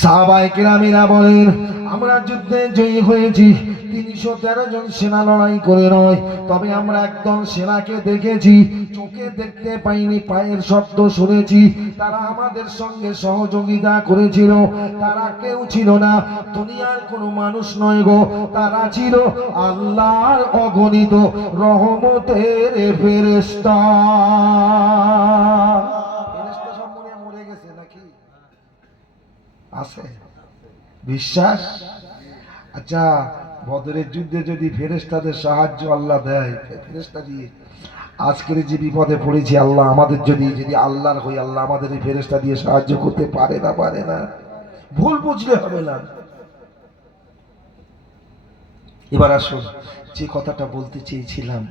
সাহাবায়ে কেরামেরা বলেন, আমরা যুদ্ধে জয়ী হয়েছি 313 জন সেনা লড়াই করে নয়, তবে আমরা একদল সেনাকে দেখেছি, চোখে দেখতে পাইনি, পায়ের শব্দ শুনেছি। তারা আমাদের সঙ্গে সহযোগিতা করেছিল। তারা কেউ ছিল না দুনিয়ার কোনো মানুষ নয় গো, তারা ছিল আল্লাহর অগণিত রহমতের ফেরেশতা। ফেরেশতা সব মরে গেছে নাকি? আছে বিশ্বাস? আচ্ছা, বদরের যুদ্ধে যদি ফেরেশতাদের সাহায্য আল্লাহ দেয়, ফেরেশতা দিয়ে আজকের যে বিপদে পড়েছি, আল্লাহ আমাদের যদি আল্লাহর হই, আল্লাহ আমাদের এই ফেরেশতা দিয়ে সাহায্য করতে পারে না? পারে না? ভুল বুঝলে হবে না। এবার আসুন, যে কথাটা বলতে চেয়েছিলাম,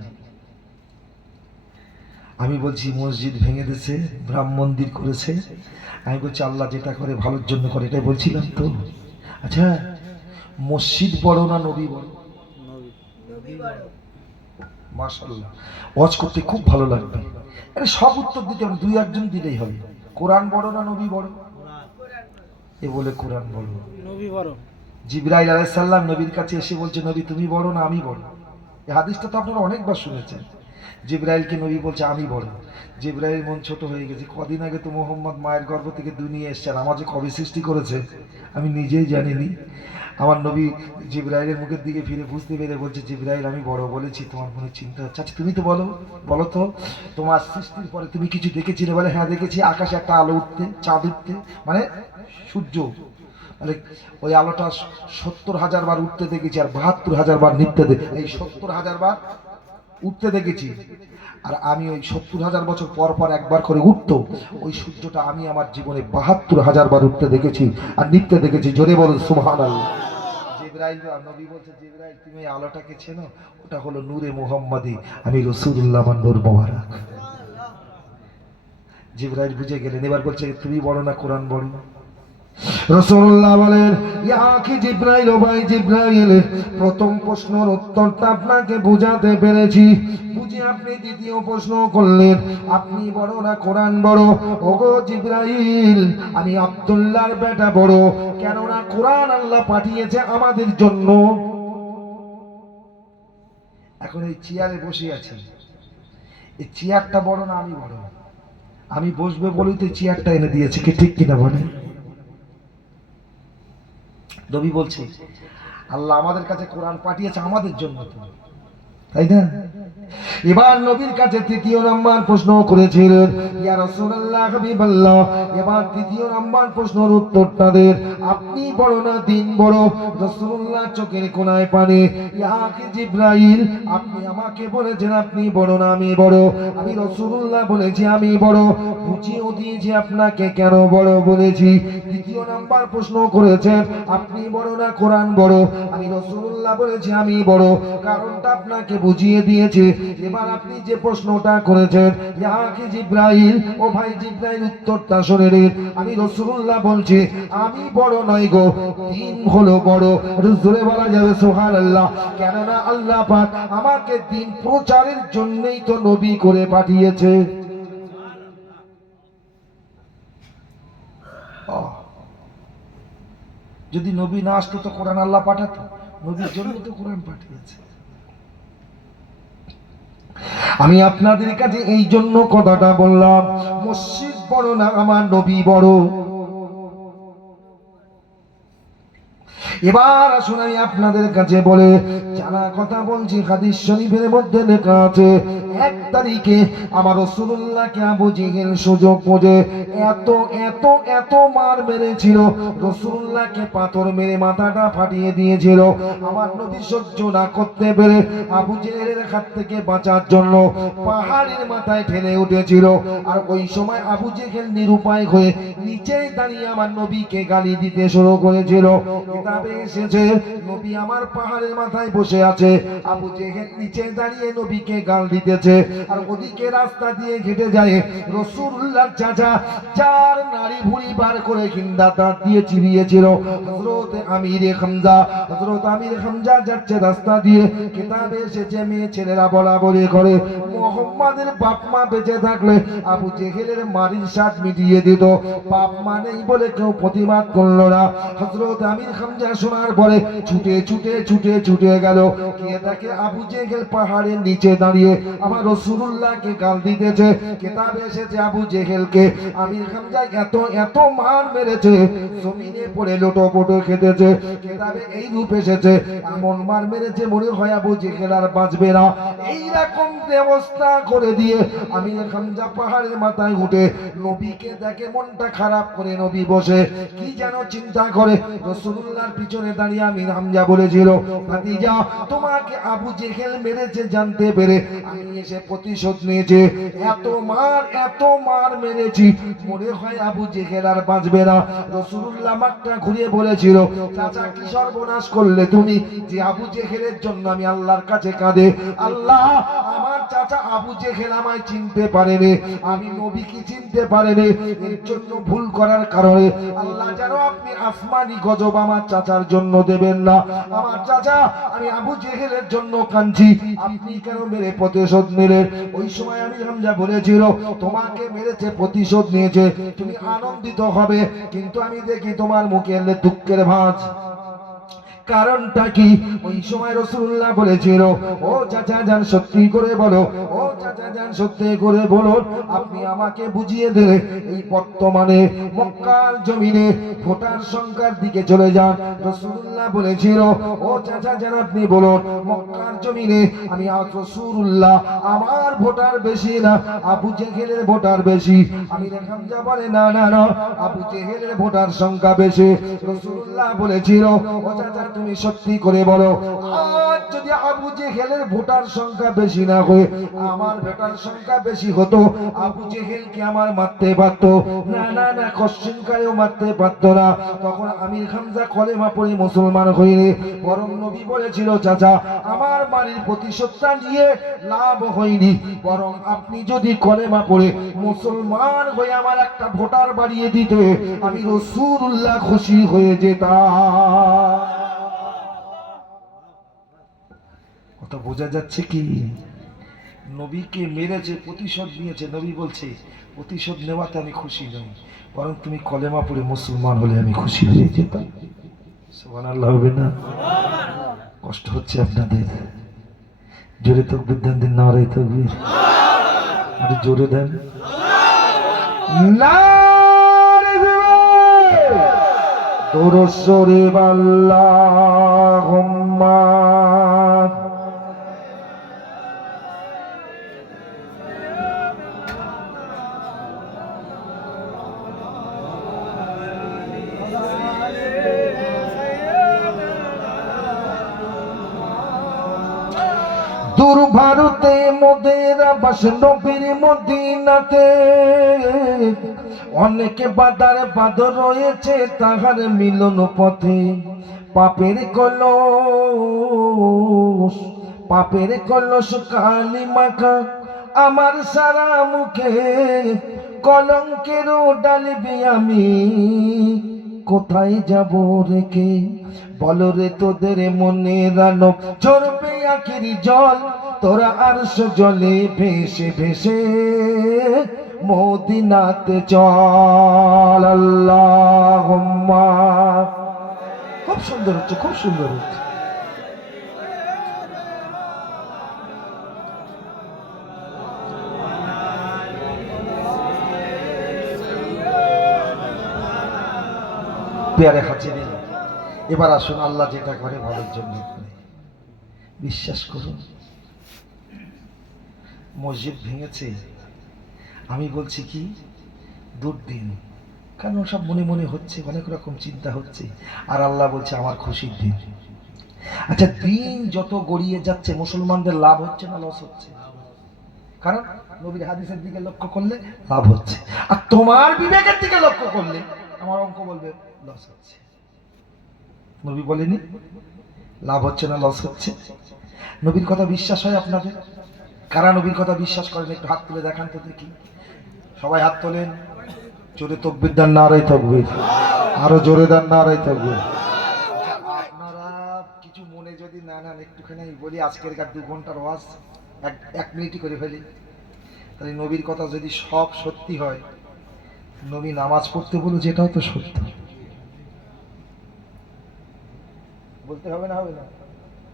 আমি বলছি মসজিদ ভেঙে দিয়েছে, রাম মন্দির করেছে, আমি বলছি আল্লাহ যেটা করে ভালোর জন্য করে, এটাই বলছিলাম তো। আচ্ছা, মসজিদ বড় না নবী বড়? মাশাআল্লাহ, ওয়াজ করতে খুব ভালো লাগবে। আরে সব উত্তর দিতে হবে, দুই একজন দিলেই হবে। কোরআন বড় না নবী বড়? এ বলে কোরআন বড়, নবী বড়। জিবরাইল আলাইহিস সালাম নবীর কাছে এসে বলছে, নবী তুমি বড় না আমি বড়? এই হাদিসটা তো আপনারা অনেকবার শুনেছেন। জিবরাইলকে নবী বলছে আমি বড়। জিবরাইল মন ছোট হয়ে গেছে, কদিন আগে তো মোহাম্মদ মায়ের গর্ভ থেকে দুনিয়া এসছে, আর আমার যে কবে সৃষ্টি করেছে আমি নিজেই জানিনি। আমার নবী জিবরাইলের মুখের দিকে ফিরে বুঝতে পেরে বলছে, জিবরাইল আমি বড় বলেছি, তোমার মনে চিন্তা হচ্ছে। আচ্ছা তুমি তো বলো, বলো তো তোমার সৃষ্টির পরে তুমি কিছু দেখেছিলে? বলে হ্যাঁ দেখেছি, আকাশে একটা আলো উঠতে, চাঁদ উঠতে, মানে সূর্য, মানে ওই আলোটা 70,000 বার উঠতে দেখেছি, আর 72,000 বার নিভতে দেখি। এই 70,000 বার উঠতে দেখেছি, আর আমি ওই 70,000 বছর পর পর একবার করে উঠতো ওই সূর্যটা আমি আমার জীবনে 72,000 বার উঠতে দেখেছি আর নিভতে দেখেছি। জোরে বলুন সুবহানাল্লাহ। জিবরাইল নবী বলছে, জিবরাইল তুমি এই আলোটাকে চেনো? ওটা হলো নূরে মুহাম্মাদি, আমি রাসূলুল্লাহ, আমার নূর মোবারক। জিবরাইল বুঝে গেলেন। এবার বলছে তুমি বড় না কোরআন বড়? রাসূলুল্লাহ বলেন, ইয়া আখি জিবরাইল, ও ভাই জিবরাইল, প্রথম প্রশ্নের উত্তরটা আপনাকে বোঝাতে পেরেছি, বুঝে আপনি দ্বিতীয় প্রশ্ন করলেন আপনি বড় না কোরআন বড়? ওগো জিবরাইল, আমি আব্দুল্লাহর বেটা বড়, কেননা কোরআন আল্লাহ পাঠিয়েছে আমাদের জন্য। এখন এই চেয়ারে বসে আছি, এই চেয়ারটা বড় না আমি বড়? আমি বসবে বলেই তো চেয়ারটা এনে দিয়েছে, কি ঠিক কিনা বলেন? নবী বলছে আল্লাহ আমাদের কাছে কোরআন পাঠিয়েছে আমাদের জন্য, তাই না? এবার নবীর কাছে তৃতীয় নাম্বার প্রশ্ন করেছিলেন, ইয়া রাসূলুল্লাহ হাবিবাল্লাহ, এবার তৃতীয় নাম্বার প্রশ্নের উত্তরটা দেন, আপনি বড় না দিন বড়? রাসূলুল্লাহ চোখের কোণায় পানি, ইয়া আখি জিবরাইল, আপনি আমাকে বলেছেন আপনি বড় না আমি বড়? আমি রাসূলুল্লাহ বলেছি আমি বড়, বুঝিয়েও দিয়েছি আপনাকে কেন বড় বলেছি। তৃতীয় নাম্বার প্রশ্ন করেছেন আপনি বড় না কোরআন বড়? আমি রাসূলুল্লাহ বলেছি আমি বড়, কারণটা আপনাকে বুঝিয়ে দিয়েছি। এবার আপনি যে প্রশ্নটা করেছেন, ইয়া আখি জিবরাইল, ও ভাই জিবরাইল, উত্তরটা শুনে নিন। আমি রাসূলুল্লাহ বলছি আমি বড় নই গো, দিন হলো বড়। জোরে বলা যাবে সুবহানাল্লাহ। কেননা আল্লাহ পাক আমাকে দিন প্রচারের জন্যই তো নবী করে পাঠিয়েছে। যদি নবী না আসতো তো কোরআন আল্লাহ পাঠাতো? নবীর জন্য তো কোরআন পাঠিয়েছে। আমি আপনাদের কাছে এই জন্য কথাটা বললাম, মসজিদ বড় না আমার নবী বড়? এবার আসুন আমি আপনাদের কাছে বলে জানা কথা বলছি। হাদিস শরীফের মধ্যে লেখা আছে, 1 তারিখে আমার রাসূলুল্লাহকে আবু জেহেল সুযোগ বুঝে এত এত এত মার মেরেছিল, রাসূলুল্লাহকে পাথর মেরে মাথাটা ফাটিয়ে দিয়েছিল। আমার নবী সহ্য না করতে পেরে আবু জেহেলের হাত থেকে বাঁচার জন্য পাহাড়ের মাথায় ঠেলে উঠেছিল। আর ওই সময় আবু জেহেল নিরুপায় হয়ে নিচেই দাঁড়িয়ে আমার নবীকে গালি দিতে শুরু করেছিল। কিতাবে এসেছে নবী আমার পাহাড়ের মাথায় বসে আছে, আবু জেহেল নিচে দাঁড়িয়ে নবীকে গাল দিতেছে। আর ওদিকে রাস্তা দিয়ে হেঁটে যায় রাসূলুল্লাহর চাচা, চার নারী ভুঁড়ি বার করে কিন্দা দাঁত দিয়ে চিবিয়েছিল, হযরত আমির হামজা। হযরত আমির হামজা যাচ্ছে রাস্তা দিয়ে। কিতাবে এসেছে মেয়ে ছেলেরা বলা বলি করে মুহাম্মাদের বাপ মা বেঁচে থাকলে আবু জেহেলের মারির স্বাদ মিটিয়ে দিত, বাপ মা নেই বলে কেউ প্রতিবাদ করলো না। হযরত আমির হামজা শোনার পরে ছুটে ছুটে ছুটে ছুটে গেল, গিয়ে দেখে আবু জেহেল পাহাড়ের নিচে দাঁড়িয়ে আমার রাসূলুল্লাহকে গাল দিতেছে। কিতাবে এসেছে আবু জেহেলকে আমির হামজা এত এত মার মেরেছে, জমিনে পড়ে লোটোপোটো খেতেছে। কিতাবে এই রূপ এসেছে, এমন মার মেরেছে মনে হয় আবু জেহেল আর বাঁচবে না। এইরকম ব্যবস্থা করে দিয়ে আমির হামজা পাহাড়ের মাথায় উঠে নবীকে দেখে মনটা খারাপ করে নবী বসে কি যেন চিন্তা করে রাসূলুল্লাহর পিছনে দাঁড়িয়ে আমির হামজা বলেছিল, ভাতিজা তোমাকে আবু জেহেল মেরেছে জানতে পেরে আমি এসে প্রতিশোধ নিয়েছে। এত মার মেরেছি, মনে হয় আবু জেহেল আর বাঁচবে না। রাসূলুল্লাহ মাথা ঘুরিয়ে বলেছিল, চাচা কি সর্বনাশ করলে তুমি, যে আবু জেহেলের জন্য আমি আল্লাহর কাছে কাঁদে। আল্লাহ, আমার চাচা আবু জেহেল আমায় চিনতে পারেনি, আমি নবীকে চিনতে পারেনি, এর জন্য ভুল করার কারণে আল্লাহ যেন আপনি আসমানি গজব আমার চাচার জন্য দেবেন না। আমার চাচা, আমি আবু জেহেলের জন্য কাঁদছি, আপনি কেন মেরে প্রতিশোধ নিলেন? ওই সময় আমি হামজা বলেছিল, তোমাকে মেরেছে প্রতিশোধ নিয়েছে, তুমি আনন্দিত হবে, কিন্তু আমি দেখি তোমার মুখে দুঃখের ভাঁজ। কারণটা কি? ওই সময় রাসূলুল্লাহ বলেছিল, ও চাচা জান সত্যি করে বলো, ও চাচা জান সত্যি করে বলো, আপনি আমাকে বুঝিয়ে দিলে এই বর্তমানে মক্কার জমিনে ভোটার সংখ্যার দিকে চলে যান। রাসূলুল্লাহ বলেছিল, ও চাচা জান আপনি বলুন, মক্কার জমিনে আমি রাসূলুল্লাহ আমার ভোটার বেশি না আবু জেহেলের ভোটার বেশি? আমি হামজা বলে, না না না, আবু জেহেলের ভোটার সংখ্যা বেশি। রাসূলুল্লাহ বলেছিল, ও চাচা তুমি সত্যি করে বলো, আজ যদি আবু জেহেলের ভোটার সংখ্যা বেশি না হয়ে আমার ভোটার সংখ্যা বেশি হতো, আবু জেহেল কি আমার মারতে পারতো? না না না, কশ্চিনকালেও মারতে পারতো না। তখন আমির হামজা কলেমা পড়ে মুসলমান হইলে, বরং নবী বলেছিল, চাচা আমার বাড়ির প্রতিশোধটা নিয়ে লাভ হয়নি, বরং আপনি যদি কলেমা পড়ে মুসলমান হয়ে আমার একটা ভোটার বাড়িয়ে দিতে, আমি রাসূলুল্লাহ খুশি হয়ে যেতাম। কথা বোঝা যাচ্ছে কি? নবীকে মেরেছে, প্রতিশোধ নিয়েছে, নবী বলছে প্রতিশোধ নেওয়াতে আমি খুশি নই, বরং তুমি কলেমা পড়ে মুসলমান হলে আমি খুশি হয়ে যেতাম। সুবহানাল্লাহ হবে না? কষ্ট হচ্ছে আপনাদের? জোরে তাকবীর দেন, দিন নারে তাকবীর, আরে জোরে দেন নারে তাকবীর। দরুদ শরীফ আল্লাহুম্মা দূর ভারতে মোদের আবাস নবীর মদিনাতে, অনেকে বাদার বাদ রয়েছে তাহার মিলন পথে। পাপের কলস কালি মাখা আমার সারা মুখে, কলঙ্কেরও ডালিবি আমি কোথায় যাব রেখে? বলো রে তোদের মনে রানো ঝরবে আখির জল, তোরা আরশ জলে ভেসে ভেসে মদিনাতে চল। আল্লাহুম্মা। খুব সুন্দর হচ্ছে, খুব সুন্দর হচ্ছে। পেয়ারে হাজিরিন, এবার আসুন, আল্লাহ যেটা করে ভালোর জন্য করে। বিশ্বাস করুন, মসজিদ ভেঙেছে, আমি বলছি কি দুর্দিন, কারণ সব মনে মনে হচ্ছে, অনেক রকম চিন্তা হচ্ছে, আর আল্লাহ বলছে আমার খুশির দিন। আচ্ছা, দিন যত গড়িয়ে যাচ্ছে মুসলমানদের লাভ হচ্ছে না লস হচ্ছে? কারণ নবীর হাদিসের দিকে লক্ষ্য করলে লাভ হচ্ছে, আর তোমার বিবেকের দিকে লক্ষ্য করলে আমার অঙ্ক বলবে লস হচ্ছে। নবী বলেনি লাভ হচ্ছে না লস হচ্ছে? নবীর কথা বিশ্বাস হয় আপনাদের? কারা নবীর কথা বিশ্বাস করেন একটু হাত তুলে দেখান তো দেখি। সবাই হাত তোলেন। জোরে তাকবীর দেন, নারে তাকবীর, আরো জোরে দেন, নারে তাকবীর। আপনারা কিছু মনে যদি না নেন, একটুখানি বলি, আজকের 2 ঘন্টার ওয়াজ 1 মিনিটই করে ফেলি। তাহলে নবীর কথা যদি সব সত্যি হয়, নবী নামাজ পড়তে বলো, যেটাও তো সত্য, বলতে হবে না? হবে না?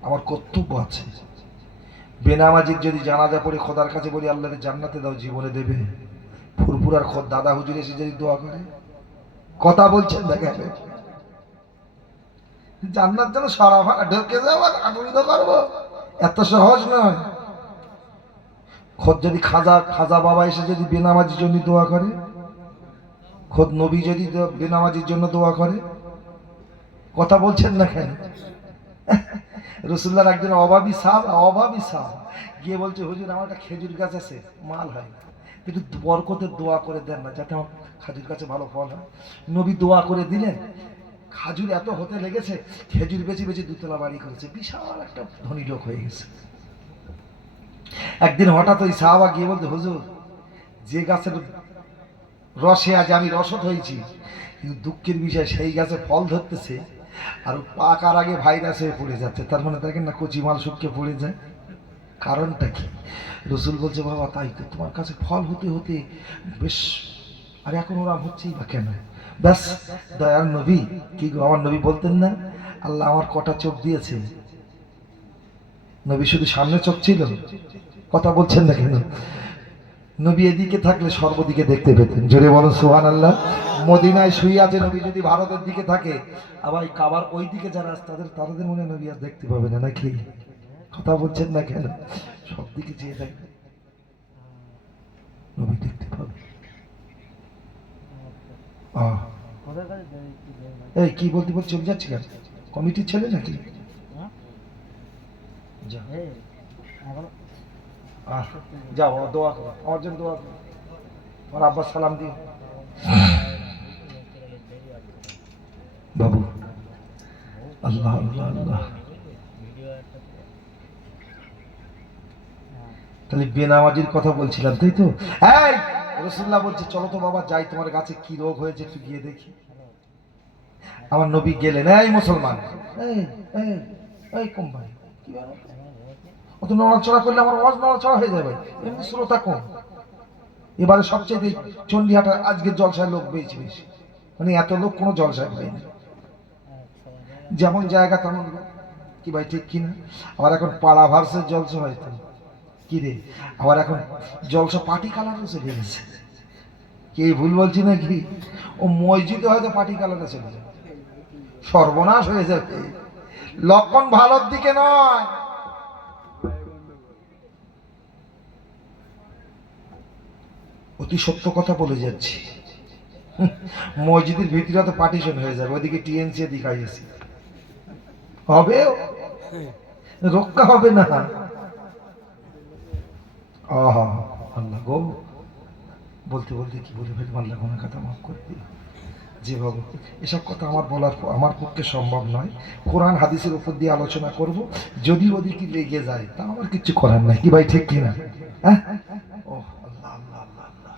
আমার কর্তব্য আছে। বেনামাজির যদি জানাজা পড়ে খোদার কাছে বলি আল্লাহকে জান্নাতে দাও, জীবনে দেবে? ফুরফুরার খোদ দাদা হুজুর এসে যদি দোয়া করে, কথা বলছেন দেখেন, জান্নাত যেন সারা ভাড়া ঢুকে যাবো আর আনন্দ করবো, এত সহজ নয়। খোদ যদি খাজা বাবা এসে যদি বেনামাজির জন্য দোয়া করে, খোদ নবী যদি বেনামাজির জন্য দোয়া করে, কথা বলছেন না কেন? রসুল্লাহর একজন অভাবী সাহাবা গিয়ে বলছে, হুজুর আমার একটা খেজুর গাছ আছে, মাল হয় না, একটু বরকতের দোয়া করে দেন না, যাতে আমার খাজুর গাছে ভালো ফল হয়। নবী দোয়া করে দিলেন। খাজুর এত হতে লেগেছে, খেজুর বেচে বেচে 2 তলা বাড়ি করেছে, বিশাল একটা ধনী লোক হয়ে গেছে। একদিন হঠাৎ ওই সাহাবা গিয়ে বলতে, হুজুর যে গাছের রসে আজ আমি রসদ হয়েছি, কিন্তু দুঃখের বিষয় সেই গাছে ফল ধরতেছে আর পাকার আগে ভাইরাস হয়ে পড়ে যাচ্ছে। তার মানে দেখেন না, কচি মাল শুকিয়ে পড়ে যায়। কারণটা কি? রসুল বলছে, বাবা তাই তো, তোমার কাছে ফল হতে হতে বেশ, আর এখন ওরা হচ্ছেই বা কেন? ব্যাস দয়ার নবী, কি গো আমার নবী বলতেন না, আল্লাহ আমার কটা চোখ দিয়েছে। নবী শুধু সামনে চোখ ছিল? কথা বলছেন না কেন? নবী এদিকে থাকলে সর্বদিকে দেখতে পেতেন। জোরে বলো সুবহানাল্লাহ। মদিনায় শুয়ে আছে নবী, যদি ভারতের দিকে থাকে, আবার কাবার ওই দিকে যারা আছে তাদের মনে নবী আর দেখতে পাবে না, নাকি? কথা বলছেন না কেন? সব দিকে চেয়ে দেখবে, নবী দেখতে পাবে। এই কি বলতে বলতে চলে যাচ্ছি কেন? কমিটির ছেলে নাকি? যাও, দোয়া করো আমার জন্য, দোয়া করো, আমার আব্বার সালাম দিও। বাবু, আল্লাহ আল্লাহ আল্লাহ। তাহলে বেনামাজির কথা বলছিলাম, তাই তো? এই রাসূলুল্লাহ বলছে, চলো তো বাবা যাই, তোমার গাছে কি রোগ হয়েছে একটু গিয়ে দেখি। আমার নবী গেলেন। এই মুসলমান, এই এই এই কোম্পানি, কি ব্যাপার? অত নড়াচড়া করলে আমার আওয়াজ নড়াচড়া হয়ে যাবে, এমনি শ্রোতা কম। এবারে সবচেয়ে চণ্ডীহাটার আজকের জলসায় লোক বেশি বেশি, মানে এত লোক কোনো জলসায় হয়নি। যেমন জায়গা তেমন লোক, কি ভাই ঠিক কিনা? আবার এখন পাড়া ভার্সের জলসা হয়তো, কি রে, আবার এখন জলসা পার্টি কালারও চলে গেছে। কে ভুল বলছি নাকি? ও মসজিদে হয়তো পার্টি কালারে চলে যাবে, সর্বনাশ হয়ে যাবে। লক্ষণ ভালোর দিকে নয়। অতি সত্য কথা বলে যাচ্ছি। মসজিদের ভিতরে তো পার্টিশন হয়ে যাবে, ওইদিকে টিএনসি, এদিকে আইএসি হবে, রক্ষা হবে না। আহা আল্লাহ গো, বলতে বলতে কি বলে ফেললাম, আল্লাহ কোনো কথা মাফ করে দিও। যে বাবু, এসব কথা আমার পক্ষে সম্ভব নয়। কোরআন হাদিসের উপর দিয়ে আলোচনা করব, যদি ওদিকে লেগে যায় তা আমার কিছু করার নাই, কি ভাই ঠিক কিনা? হ্যাঁ, ও আল্লাহ আল্লাহ আল্লাহ আল্লাহ।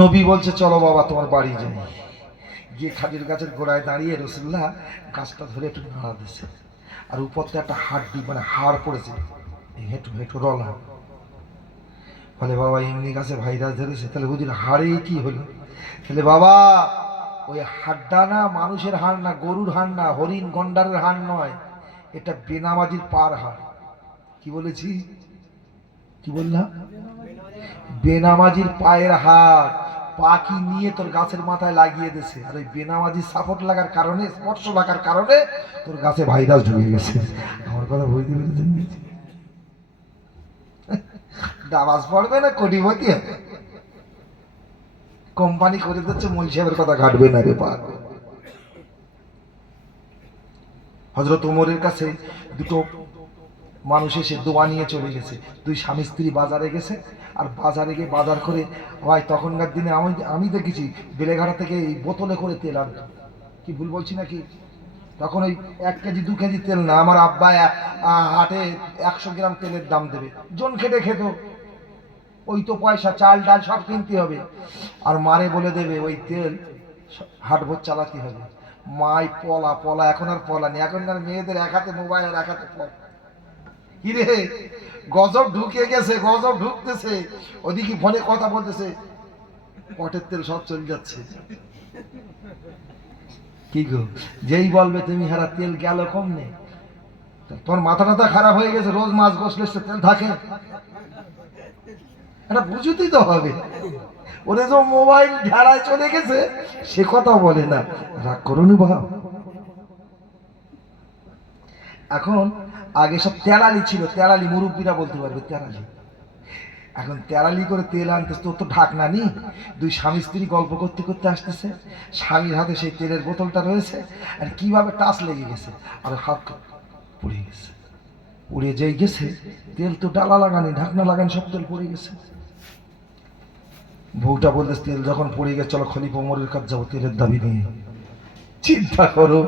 নবী বলছে, চলো বাবা তোমার বাড়ি যাই। গিয়ে খাজুর গাছের গোড়ায় দাঁড়িয়ে রাসূলুল্লাহ গাছটা ধরে একটু নাড়া দিচ্ছে, আর উপরতে একটা হাড্ডি, মানে হাড় পড়েছে, হেঁটু হেঁটু রলা। বলে, বাবা এমনি গাছে ভাইরাস ধরেছে? তাহলে হুজুর হাড়েই কি হলো? তাহলে বাবা ওই হাড়টা না মানুষের হাড় না, গরুর হাড় না, হরিণ গন্ডারের হাড় নয়, এটা বেনামাজির পার হাড়। কি বলেছি? কি বললাম? বেনামাজির পায়ের হাড়। পাকি নিয়ে তোর গাছের মাথায় লাগিয়ে দিয়েছে, আর ওই বেনামাজির সাপোর্ট লাগার কারণে, স্পর্শ লাগার কারণে তোর গাছে ভাইরাস ঢুকে গেছে। আমার কথা বুঝতে পেরেছেন? নামাজ পড়বে না কোটিপতি হবে, কোম্পানি করে দিচ্ছে, মূল সাহেবের কথা ঘাটবে না রে পাক। হযরত ওমরের কাছে দুটো মানুষ এসে দোয়া নিয়ে চলে গেছে। দুই স্বামী স্ত্রী বাজারে গেছে, আর বাজারে গিয়ে বাজার করে, ভাই তখনকার দিনে আমি দেখেছি বেলেঘাটা থেকে এই বোতলে করে তেল আনতো। কি ভুল বলছি নাকি? তখন ওই 1 কেজি 2 কেজি তেল না, আমার আব্বা হাটে 100 গ্রাম তেলের দাম দেবে, জন খেটে খেত, ওই তো পয়সা, চাল ডাল সব কিনতে হবে, আর মারে বলে দেবে ওই তেল হাটভর চালাতে হবে। মাই পলা পলা, এখন আর পলা নেই, এখনকার মেয়েদের এক হাতে মোবাইল আর এক হাতে ফোন। কিরে, গজব ঢুকে গেছে, গজব ঢুকতেছে, ওদিকে ফোনে কথা বলতেছে, পটের তেল সব চলে যাচ্ছে। কি গো, যেই বলবে তুমি হারা তেল গেল কমনে, তোর মাথা টাথা খারাপ হয়ে গেছে, রোজ মাছ গোসলে তেল থাকে, এটা বুঝতেই তো হবে। ওরে যে মোবাইল ঝাড়ায় চলে গেছে সে কথা বলে না, রাগ করুনি ভাব। এখন আগে সব তেলালি ছিল, তেলালি মুরব্বীরা বলতে পারবে, তেলালি এখন তেরালি করে তেল আনতেছে, তোর তো ঢাকনা নি। দুই স্বামী স্ত্রী গল্প করতে করতে আসতেছে, স্বামীর হাতে সেই তেলের বোতলটা রয়েছে, আর কিভাবে টাচ লেগে গেছে, আর হাত পড়ে গেছে। পড়ে যেই গেছে, তেল তো ডালা লাগানি, ঢাকনা লাগানি, সব তেল পড়ে গেছে। বউটা বলতেছে, তেল যখন পড়ে গেছে চলো খলিফা ওমরের কাছে যাবো তেলের দাবি নিয়ে। চিন্তা করো,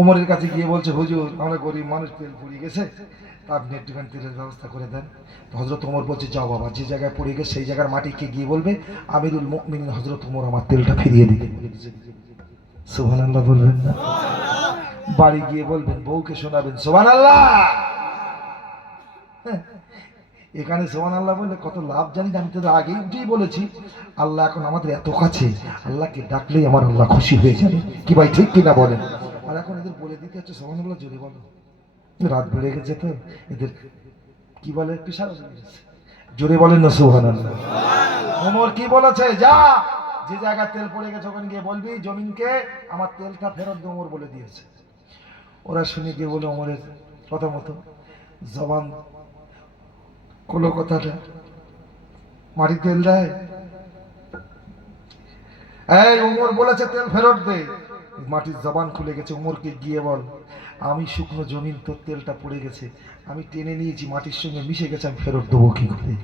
ওমরের কাছে গিয়ে বলছে, হুজুর আমরা গরিব মানুষ, তেল পড়ে গেছে, আপনি একটুখানি তেলের ব্যবস্থা করে দেন। হজরত ওমর বলছে, যাও বাবা, যে জায়গায় পড়ে গেছে সেই জায়গার মাটিকে গিয়ে বলবে আমিরুল মুমিনিন হজরত ওমর আমার তেলটা ফিরিয়ে দিতে। সুবহানাল্লাহ বলবেন না? বাড়ি গিয়ে বলবেন, বউকে শোনাবেন সুবহানাল্লাহ। এখানে সুবহানাল্লাহ বললে কত লাভ জানি, আমি তো আগেই উঠেই বলেছি, আল্লাহ এখন আমাদের এত কাছে, আল্লাহকে ডাকলেই আমার আল্লাহ খুশি হয়ে যাবে। কি ভাই ঠিক কিনা বলেন? আর এখন এদের বলে দিতে হচ্ছে সুবহানাল্লাহ জোরে বলো, রাত বেড়ে গেছে তো এদের কি বলে, পেশার জোরে বলেন না সুবহানাল্লাহ। ওমর কি বলেছে, যা যে জায়গায় তেল পড়ে গেছে ওখানে গিয়ে বলবি জমিনকে আমার তেলটা ফেরত দে, ওমর বলে দিয়েছে। ওরা শুনে গিয়ে বলে ওমরের কথা মতো জবান কোলো কথাটা, মাটি তেল দেয়, এই ওমর বলেছে তেল ফেরত দে। মাটির জবান খুলে গেছে, ওমরকে গিয়ে বল আমি শুকনো জমিন, তোর তেলটা পড়ে গেছে, আমি টেনে নিয়েছি, মাটির সঙ্গে মিশে গেছে, আমি ফেরত দেবো কি করে?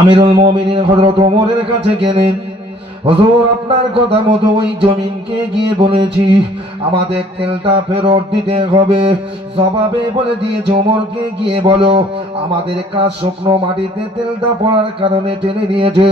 আমিরুল মুমিনিন হযরত ওমরের কাছে গেলেন, হুজুর আপনার কথা মতো ওই জমিনকে গিয়ে বলেছি আমাদের তেলটা ফেরত দিতে হবে। জবাবে বলে দিয়েছে, ওমরকে গিয়ে বলো আমাদের কাজ শুকনো মাটিতে তেলটা পড়ার কারণে টেনে নিয়েছে,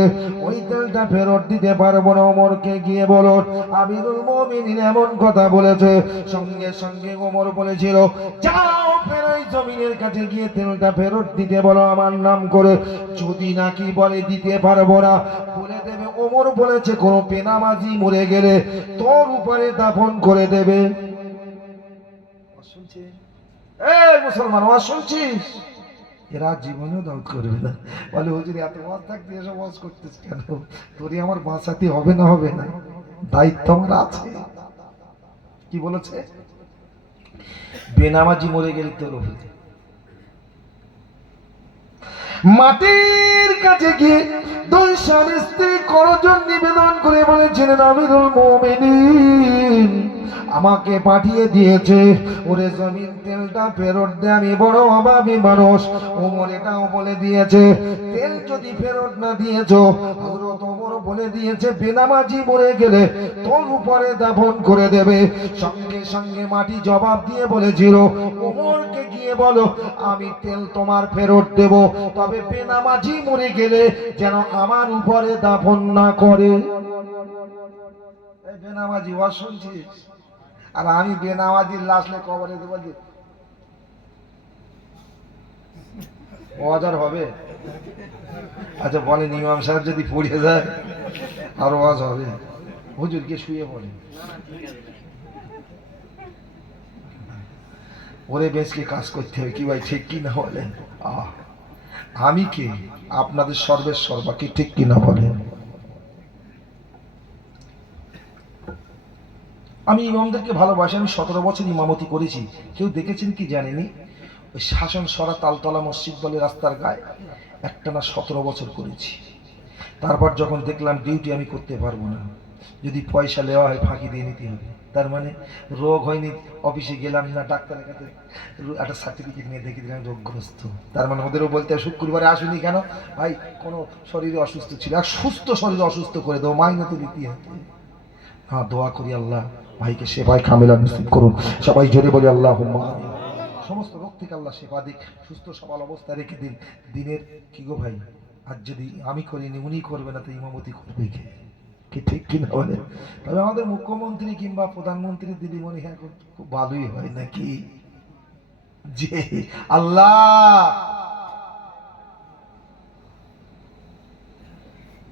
ওই তেলটা ফেরত দিতে পারবো না। ওমরকে গিয়ে বলো আমিরুল মুমিনিন এমন কথা বলেছে। সঙ্গে সঙ্গে ওমর বলেছিল, যাও ফেরাই জমিনের কাছে গিয়ে তেলটা ফেরত দিতে বলো আমার নাম করে। যদি নাকি বলে দিতে পারবো না, বলে দেবে ওমর বলেছে কোন বেনামাজি মরে গেলে তোর উপরে দাফন করে দেবে। এই মুসলমান ওয়াজ শুনছিস? এরা জীবনেও দাওয়াত করবে না, বলে হুজুর এত ওয়াজ থাকতে এসব ওয়াজ করতেছ কেন? তোরই আমার বাঁচাতে হবে না, হবে না, দায়িত্ব আমার আছে। কি বলেছে? বেনামাজি মরে গেলে তোর উপরে। মাটির কাছে গিয়ে দুই স্বামী স্ত্রী করজন নিবেদন করে বলেছিলেন, আমিরুল মুমিনিন আমাকে পাঠিয়ে দিয়েছে, ওরে জমিন তেলটা ফেরত দে, আমি বড় অভাবী মানুষ। ওমর এটাও বলে দিয়েছে, তেল যদি ফেরত না দিয়েছ, হযরত ওমর বলে দিয়েছে বেনামাজি মরে গেলে তোর উপরে দাফন করে দেবে। সঙ্গে সঙ্গে মাটি জবাব দিয়ে বলেছিল, ওমরকে গিয়ে বলো আমি তেল তোমার ফেরত দেব, তবে বেনামাজি মরে গেলে যেন আমার উপরে দাফন না করে। বেনামাজি ওয়াজ শুনছিস? আর আমি বেনামাজির লাশলে কবরে দেবো, যে ওয়াজ আর হবে? আচ্ছা বলেন, ইমাম সাহেব যদি পড়ে যায় আর ওয়াজ হবে? হুজুরকে শুয়ে পড়ে, ওরে বেশকে কাজ করতে হবে। কি ভাই ঠিক কি না বলেন? আমি কে? আপনাদের সর্বের সর্বা, কি ঠিক কি না বলেন? আমি ইমামদেরকে ভালোবাসি, আমি 17 বছর ইমামতি করেছি, কেউ দেখেছেন কি জানেনি। ওই শাসন সরা তালতলা মসজিদ বলে রাস্তার গায়ে একটানা 17 বছর করেছি। তারপর যখন দেখলাম ডিউটি আমি করতে পারবো না, যদি পয়সা নেওয়া হয় ফাঁকি দিয়ে নিতে হবে, তার মানে রোগ হয়নি, অফিসে গেলাম না, ডাক্তারের কাছে একটা সার্টিফিকেট নিয়ে দেখে দিলাম রোগগ্রস্ত, তার মানে ওদেরও বলতে শুক্রবারে আসুনি কেন ভাই, কোনো শরীরে অসুস্থ ছিল, আর সুস্থ শরীরে অসুস্থ করে দেবো, মাইনে তো দিতে হবে। হ্যাঁ দোয়া করি আল্লাহ ভাইকে সেবায় কামিলা নসিব করুন, সবাই জোরে বলি আল্লাহুম্মা আমিন। সমস্ত রোগ থেকে আল্লাহ সেবা দিক, সুস্থ সবল অবস্থা রেখে দিন। দিনের কি গো ভাই, আর যদি আমি করিনি উনি করবে না তো ইমামতি করবে কে? কি ঠিক কিনা বলে? তবে আমাদের মুখ্যমন্ত্রী কিংবা প্রধানমন্ত্রী দিদিমণি এখন খুব ভালোই হয় নাকি? যে আল্লাহ,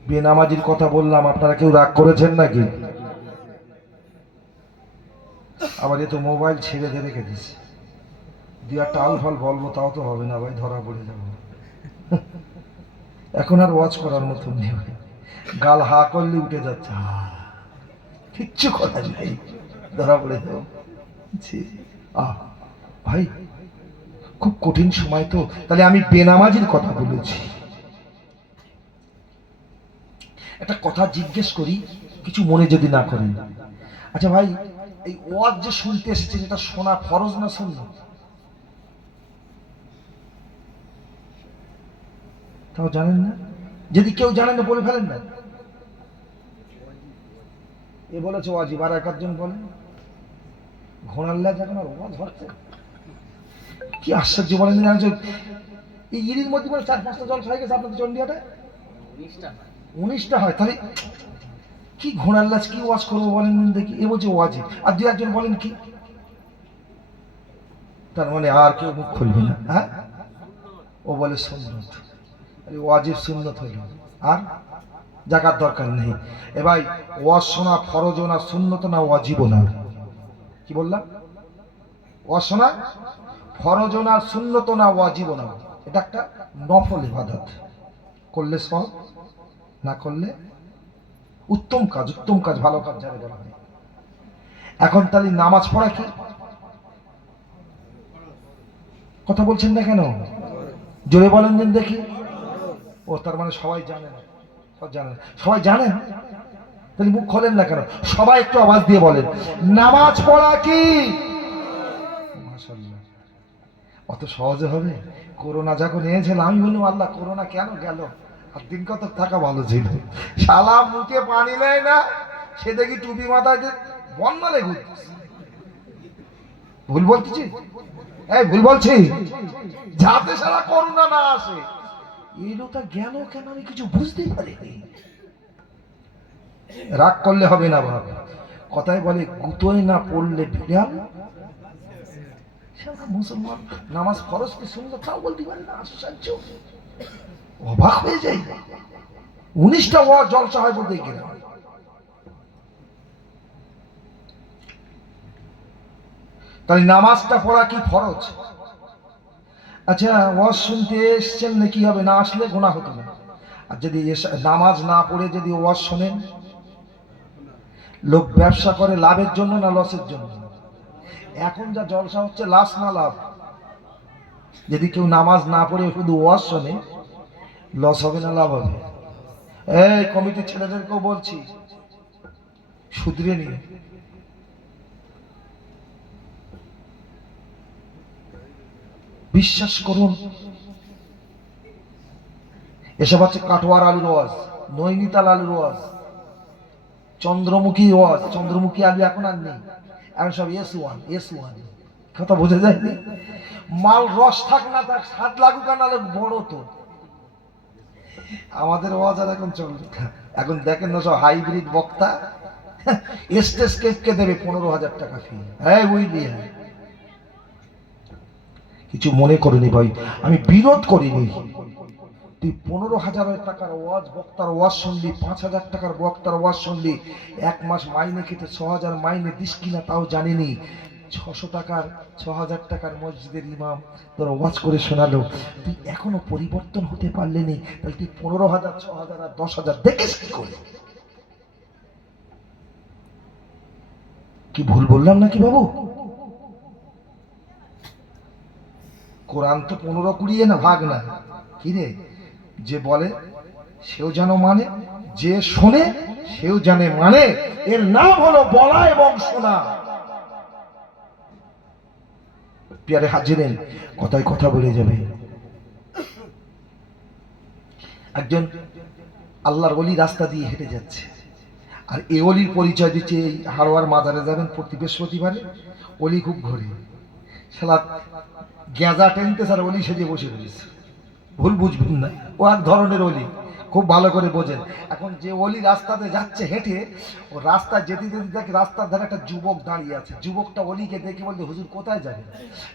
বেনামাজির কথা বললাম, আপনারা কেউ রাগ করেছেন নাকি? আবার এ তো মোবাইল ছেড়ে দিয়ে রেখে দিচ্ছে, দিয়া টাল ফাল বলবো তাও তো হবে না ভাই, ধরা পড়ে যাবো। এখন আর ওয়াচ করার মতন নেই, গাল হা করলে উঠে যাচ্ছে, কিচ্ছু করা যায়, ধরা পড়ে যাবো। ভাই খুব কঠিন সময় তো, তাহলে আমি বেনামাজির কথা বলেছি। একটা কথা জিজ্ঞেস করি, কিছু মনে যদি না করেন। আচ্ছা ভাই, এই ওয়াজ যে শুনতে এসেছেন, এটা শোনা ফরজ না সুন্নাত? তাও জানেন না? যদি কেউ জানেন না বলে ফেলেন না। এ বলেছে ওয়াজিব, আর একজন বলেন ঘোড়ার লেজ এখন আর ওয়াজ হচ্ছে। কি আশ্চর্য বলেন। এই ইরির মধ্যে বলে 4-5টা জলসা হয়ে গেছে আপনাদের চন্ডিয়াটা, 19টা হয়। তাহলে কি ঘোড়ার লেজ, কি ওয়াজ করবো বলেন দেখি। এ বলছে ওয়াজিব, আর দু একজন বলেন কি, তার মানে আর কেউ মুখ খুলবে না। হ্যাঁ, ও বলে সুন্নত। ওয়াজিব সুন্নত হইল, আর জাকাত দরকার নেই। এ ভাই, ওয়াজ শোনা ফরজ না সুন্নত না ওয়াজিব না? কি বললাম? ওয়াজ শোনা ফরজ না সুন্নত না ওয়াজিব না? এটা একটা নফল ইবাদত, করলে সওয়াব, না করলে উত্তম কাজ। উত্তম কাজ, ভালো কাজ যারা বলা হয়। এখন তাহলে নামাজ পড়া কি? কথা বলছেন না কেন? জোরে বলেন দিন দেখি। ও তার মানে সবাই জানেন, সব জানেন, সবাই জানেন, তাহলে মুখ খোলেন না কেন? সবাই একটু আওয়াজ দিয়ে বলেন, নামাজ পড়া কি? মাশাআল্লাহ, অত সহজে হবে? করোনা যখন এনেছিল আমি বললাম আল্লাহ করোনা কেন গেল, আর দিন কত থাকা ভালো ছিল। শালা মুখে পানি নেয় না, সে দেখি টুপি মাথায় বন্যা লেগে। ভুল বলতেছি? এই ভুল বলছি? যাতে সারা করোনা না আসে। এই লোকটা গেল কেন আমি কিছু বুঝতেই পারিনি। রাগ করলে হবে না বাবা, কথায় বলে গুতোয় না পড়লে বিড়াল। মুসলমান নামাজ ফরজ কি সুন্নাত তাও বলতে পারে না, আশ্চর্য, অবাক হয়ে যাই। 19টা ওয়াজ জলসা হয় বলতে গেলে। তাহলে নামাজটা পড়া কি ফরজ? আচ্ছা, ওয়াজ শুনতে এসছেন না, কি হবে, না আসলে গুনাহ হতো না। আর যদি নামাজ না পড়ে যদি ওয়াজ শোনেন, লোক ব্যবসা করে লাভের জন্য না লসের জন্য? এখন যা জলসা হচ্ছে, লাস না লাভ? যদি কেউ নামাজ না পড়ে শুধু ওয়াজ শোনে, লস হবে না লাভ হবে? এই কমিটির ছেলেদেরকেও বলছি, শুধরে নিয়ে। বিশ্বাস করুন, এসব হচ্ছে কাটোয়ার আলুর ওয়াজ, নৈনিতাল আলুর ওয়াজ, চন্দ্রমুখী ওয়াজ। চন্দ্রমুখী আলু এখন আর নেই, এখন সব S1 কথা বোঝা যায়নি? মাল রস থাক না থাক, স্বাদ লাগুক আর না লাগুক, বড় তো আমাদের ওয়াজ আর এখন চলবে। এখন দেখেন না সব হাইব্রিড বক্তা, স্টেজ কেটকে দেবে 15,000 টাকা ফি। হ্যাঁ বুঝলি, হ্যাঁ কিছু মনে করিনি ভাই, আমি বিরোধ করিনি। তুই 15,000 টাকার ওয়াজ বক্তার ওয়াজ শুনলি, 5,000 টাকার বক্তার ওয়াজ শুনলি, 1 মাস মাইনে খেতে 6,000 মাইনে দিস কিনা তাও জানিনি। 6,000 টাকার মসজিদের ইমাম তোর ওয়াজ করে শোনালো, তুই এখনো পরিবর্তন হতে পারলি নি, তাহলে তুই 15,000, 6,000 আর 10,000 দেখিস কি করে? কি ভুল বললাম নাকি বাবু? কোরআন তো 15-20 না, ভাগ না। কি রে, যে বলে সেও যেন মানে, যে শোনে সেও জানে মানে, এর নাম হলো বলা এবং শোনা। পিয়ারে হাজিরেন, কথায় কথা বলে যাবে। একজন আল্লাহর ওলি রাস্তা দিয়ে হেঁটে যাচ্ছে, আর এ অলির পরিচয় দিচ্ছে, এই হারোয়ার মাজারে যাবেন প্রতি বৃহস্পতিবারে, অলি খুব ঘোরে, শালা গেঁজা টেনতে স্যার অলি সেজে বসে রয়েছে। ভুল বুঝবেন না, ও এক ধরনের অলি, খুব ভালো করে বোঝেন। এখন যে অলি রাস্তাতে যাচ্ছে হেঁটে, ও রাস্তায় যেতে যেতে দেখে রাস্তার ধারে একটা যুবক দাঁড়িয়ে আছে। যুবকটা অলিকে দেখে বলতে, হুজুর কোথায় যাবেন?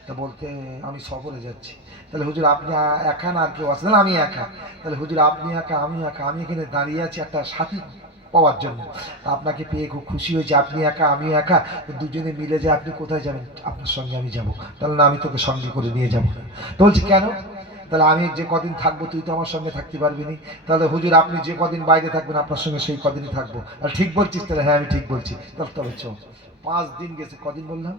তা বলতে, আমি সফরে যাচ্ছি। তাহলে হুজুর আপনি একা না আর কেউ আছে? না আমি একা। তাহলে হুজুর আপনি একা, আমি একা, আমি এখানে দাঁড়িয়ে আছি একটা সাথী পাওয়ার জন্য, আপনাকে পেয়ে খুব খুশি হয়েছে। আপনি একা, আমি একা, দুজনে মিলে যে আপনি কোথায় যাবেন? আপনার সঙ্গে আমি যাব। তাহলে না, আমি তোকে সঙ্গে করে নিয়ে যাবো। তো বলছি কেন? তাহলে আমি যে কদিন থাকবো তুই তো আমার সঙ্গে থাকতে পারবি না। তাহলে হুজুর আপনি যে কদিন বাইরে থাকবেন আপনার সঙ্গে সেই কদিনই থাকবো। আর ঠিক বলছিস? তাহলে হ্যাঁ আমি ঠিক বলছি। তাহলে তবে চল। 5 দিন গেছে, কদিন বললাম?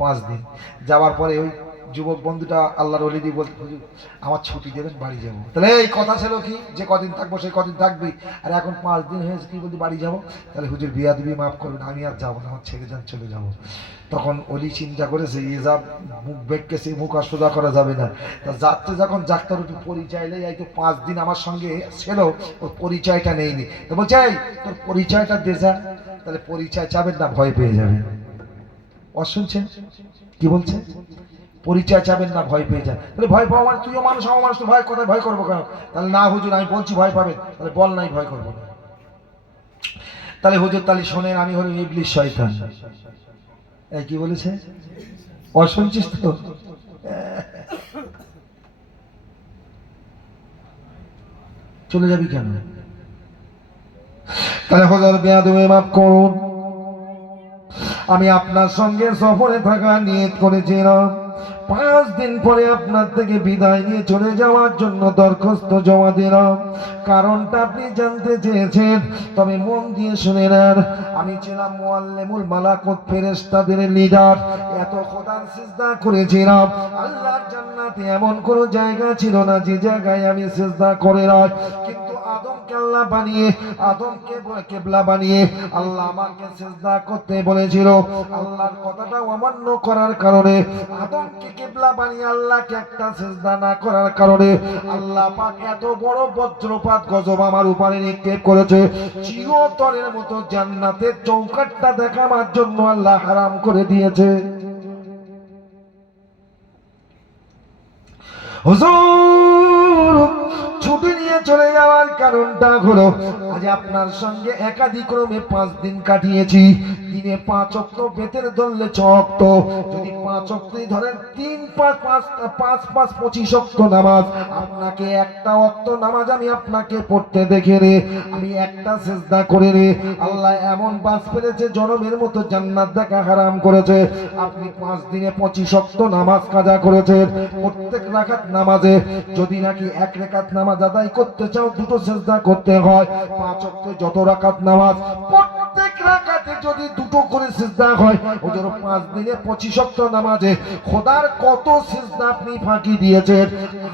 5 দিন। যাওয়ার পরে ওই যুবক বন্ধুটা আল্লাহর ওলি দিয়ে বলতে, হুজুর আমার ছুটি দেবেন, বাড়ি যাবো। তাহলে এই কথা ছিল কি যে কদিন থাকবো সেই কদিন থাকবি, আর এখন 5 দিন হয়েছে কি বলছি বাড়ি যাবো। তাহলে হুজুর বিয়াদবি মাফ করবেন, আমি আর যাবো না, আমার ছেড়ে যান, চলে যাবো। তখন ওলি চিন্তা করেছে এ যা মুখ বেঁকে সেই মুখ আর সোজা করা যাবে না। তা যাচ্ছে যখন ডাক্তার একটু পরিচয় নেই, এই তো 5 দিন আমার সঙ্গে ছিল, ওর পরিচয়টা নেইনি। তো বলছে এই তোর পরিচয়টা দে যা। তাহলে পরিচয় চাবেন না, ভয় পেয়ে যাবেন। শুনছেন কি বলছে? পরিচয় চাবেন না, ভয় পেয়ে যান। তাহলে ভয় পাওয়া মানে তুইও মানুষ আমার মানুষ, তো ভয় কোথায়, ভয় করবো কেন? তাহলে না হুজুর আমি বলছি ভয় পাবেন, তাহলে বল নাই ভয় করবো না। তাহলে হুজুর তাহলে শোনেন আমি হলো ইবলিশ শয়তান। এই কি বলেছে? শুনছিস তো? চলে যাবি কেন? তাহলে হুজুর বেয়াদবি মাফ করুন, আমি আপনার সঙ্গে সফরে থাকা নিয়ত করেছিলাম, 5 দিন পরে আপনার থেকে বিদায় নিয়ে চলে যাওয়ার জন্য দরখাস্ত জমা দিলাম। কারণটা আপনি জানতে চেয়েছেন, তবে মন দিয়ে শুনে নেন। আমি ছিলাম মুআল্লিমুল মালাকুত, ফেরেশতাদের লিডার। এত খোদার সিজদা করেছিলাম, আল্লাহর জান্নাতে এমন কোনো জায়গা ছিল না যে জায়গায় আমি সিজদা করে নাই। কিন্তু আদমকে আল্লাহ বানিয়ে, আদমকে কিবলা বানিয়ে আল্লাহ আমাকে সিজদা করতে বলেছিল। আল্লাহর কথাটা অমান্য করার কারণে, আদমকে কিবলা বানিয়ে আল্লাহকে একটা সিজদা না করার কারণে আল্লাহ পাক এত বড় বজ্রপাত গজব আমার উপরে নিক্ষেপ করেছে। চিরতরের মতো জান্নাতের চৌকাটটা দেখাবার জন্য আল্লাহ হারাম করে দিয়েছে। হুজুর ছুটি নিয়ে চলে যাওয়ার কারণটা হলো, আজ আপনার সঙ্গে একাধিক্রমে 5 দিন কাটিয়েছি। দিনে 5 ওয়াক্ত, বেতের ধরলে 6 ওয়াক্ত, যদি 5 ওয়াক্তই ধরেন 3 5 5 5 5 25 ওয়াক্ত নামাজ। আপনাকে একটা ওয়াক্ত নামাজ আমি আপনাকে পড়তে দেখে রে, আমি একটা সিজদা করে রে আল্লাহ এমন বাস ফেলেছে জনমের মতো জান্নাত দেখা হারাম করেছে। আপনি 5 দিনে 25 ওয়াক্ত নামাজ কাজা করেছেন। প্রত্যেক রাকাত নামাজে যদি নাকি 1 রাকাত নামাজ আদায় করতে চাও, 2টো সিজদা করতে হয়। 5 ওয়াক্তে যত রাকাত নামাজ, প্রত্যেক রাকাতে যদি 2টো করে সিজদা হয়, ওদের 5 দিনে 25 ওয়াক্ত নামাজে খোদার কত সিজদা আপনি ফাঁকি দিয়েছেন।